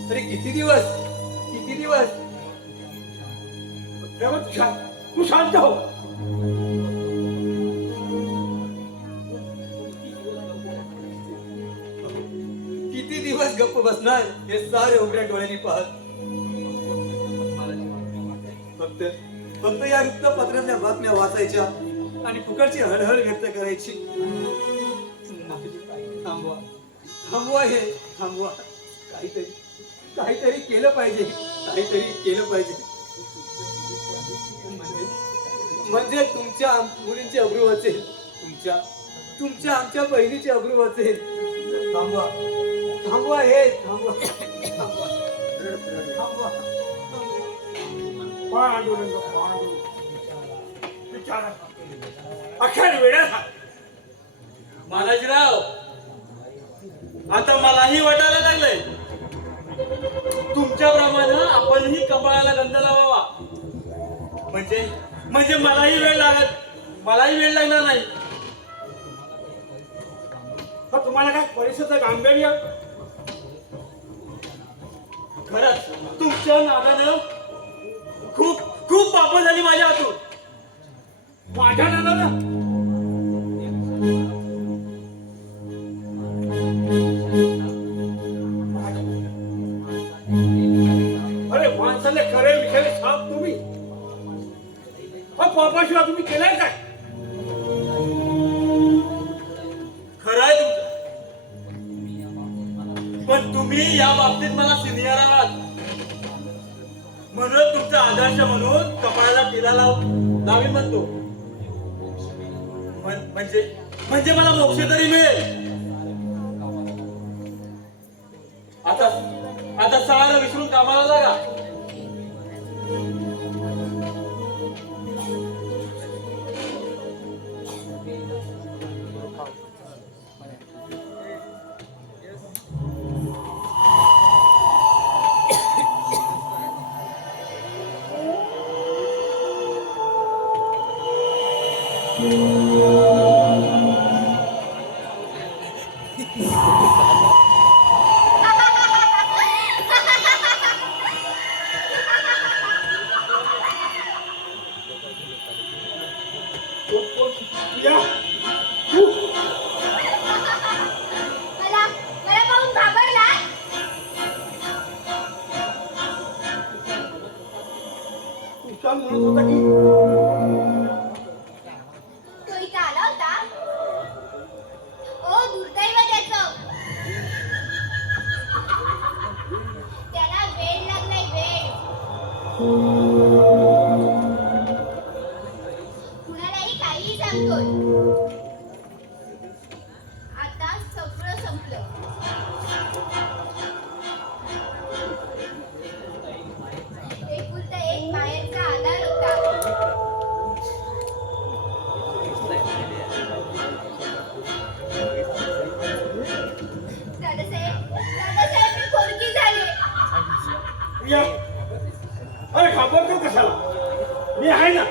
अरे किती दिवस तू शांत हो. किती दिवस गप्प बसणार हे सारे उघड्या डोळ्यांनी पाहत. फक्त फक्त या वृत्तपत्रातल्या बातम्या वाचायच्या आणि फुकटची हळहळ व्यक्त करायची. थांबवा थांबवा हे थांबवा. काहीतरी केलं पाहिजे. म्हणजे तुमच्या मुलींची अब्रू वाचेल. तुमच्या आमच्या बहिणीची अब्रू वाचेल. थांबवा हे थांबवा. पांडुरंग विचारा अखेर वेळा महाराजराव, आता मलाही वाटायला लागलंय तुमच्याप्रमाणे आपणही कपाळाला गंध लावावा. म्हणजे मलाही वेळ लागणार नाही. तुम्हाला काय परिस्थितीचं गांभीर्य? खरंच तुमच्या नादानं खूप खूप पापं झाली माझ्या हातून. माझ्या नादानं अरे माणसाने खरे विषय सांग तुम्ही. हा पापाशिवाय तुम्ही केलाय काय? खरं आहे तुमचं, पण तुम्ही या बाबतीत मला सिनियर आहात म्हणून तुमचा आदर्श म्हणून कपाळाला टिला लावी म्हणतो. म्हणजे मला मोक्ष तरी मिळेल. आता सारं विसरून कामाला लागा. मला पाहून घाबरला. तुमचा म्हणत होता की तो इथं आला होता. ओ दुर्दैव त्याचं. त्याला वेड लागलाय वेड. कुणालाही काहीही सांगतोय. आता सगळं संपलं. एकुलता एक बाहेरचा आधार होता. दादासाहेब मी पोरगी झाले. प्रिया, अरे घाबरतो कशाला? मी आहे ना.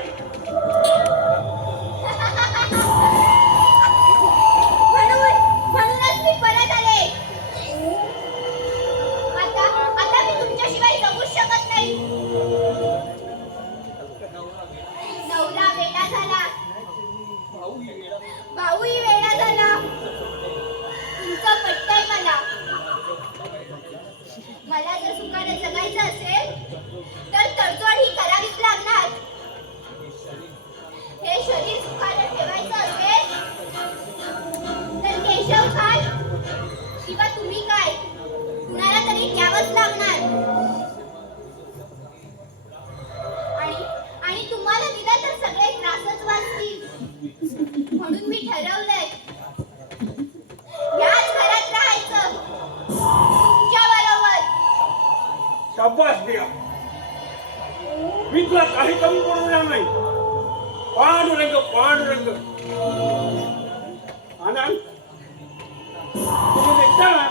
म्हणूनच मी परत आले. आता मी तुमच्याशिवाय जगूच शकत नाही. नवरा वेडा झाला. भाऊही वेडा झाला. तुमचं पटतंय मला जर सुखाने जगायचं असेल तर तडजोड ही करावीच लागणार. हे शरीर सुखाने ठेवायचं असेल तर केशव काय किंवा तुम्ही काय कुणाला तरी द्यावंच लागणार. आणि तुम्हाला दिला तर सगळे त्रासच वाचतील. म्हणून मी ठरवलंय याच घरात राहायचं तुमच्या बरोबर. शाबास प्रिया, मी तुला काही कमी पडू देणार नाही. पांडुरंग आनंद तुम्ही देखता ना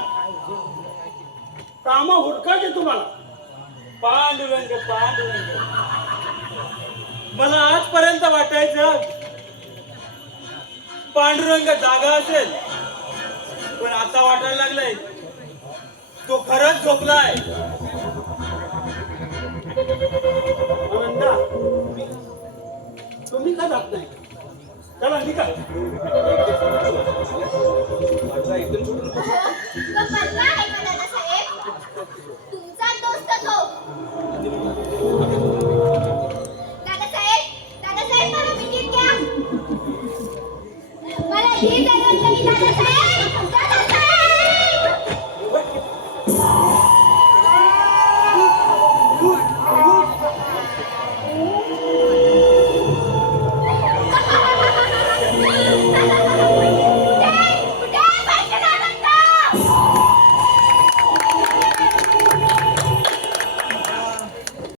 कामा हुडकायचे तुम्हाला. पांडुरंग मला आजपर्यंत वाटायचं पांडुरंग जागा असेल, पण आता वाटायला लागलंय तो खरंच झोपलाय. आनंदा, तुम्ही का जात नाही? चला निघा. तो बरका आहे का दादासाहेब? तुमचा दोस्त तो. दादासाहेब मला मिठीत घ्या. मला ही जरूरत नाही दादासाहेब.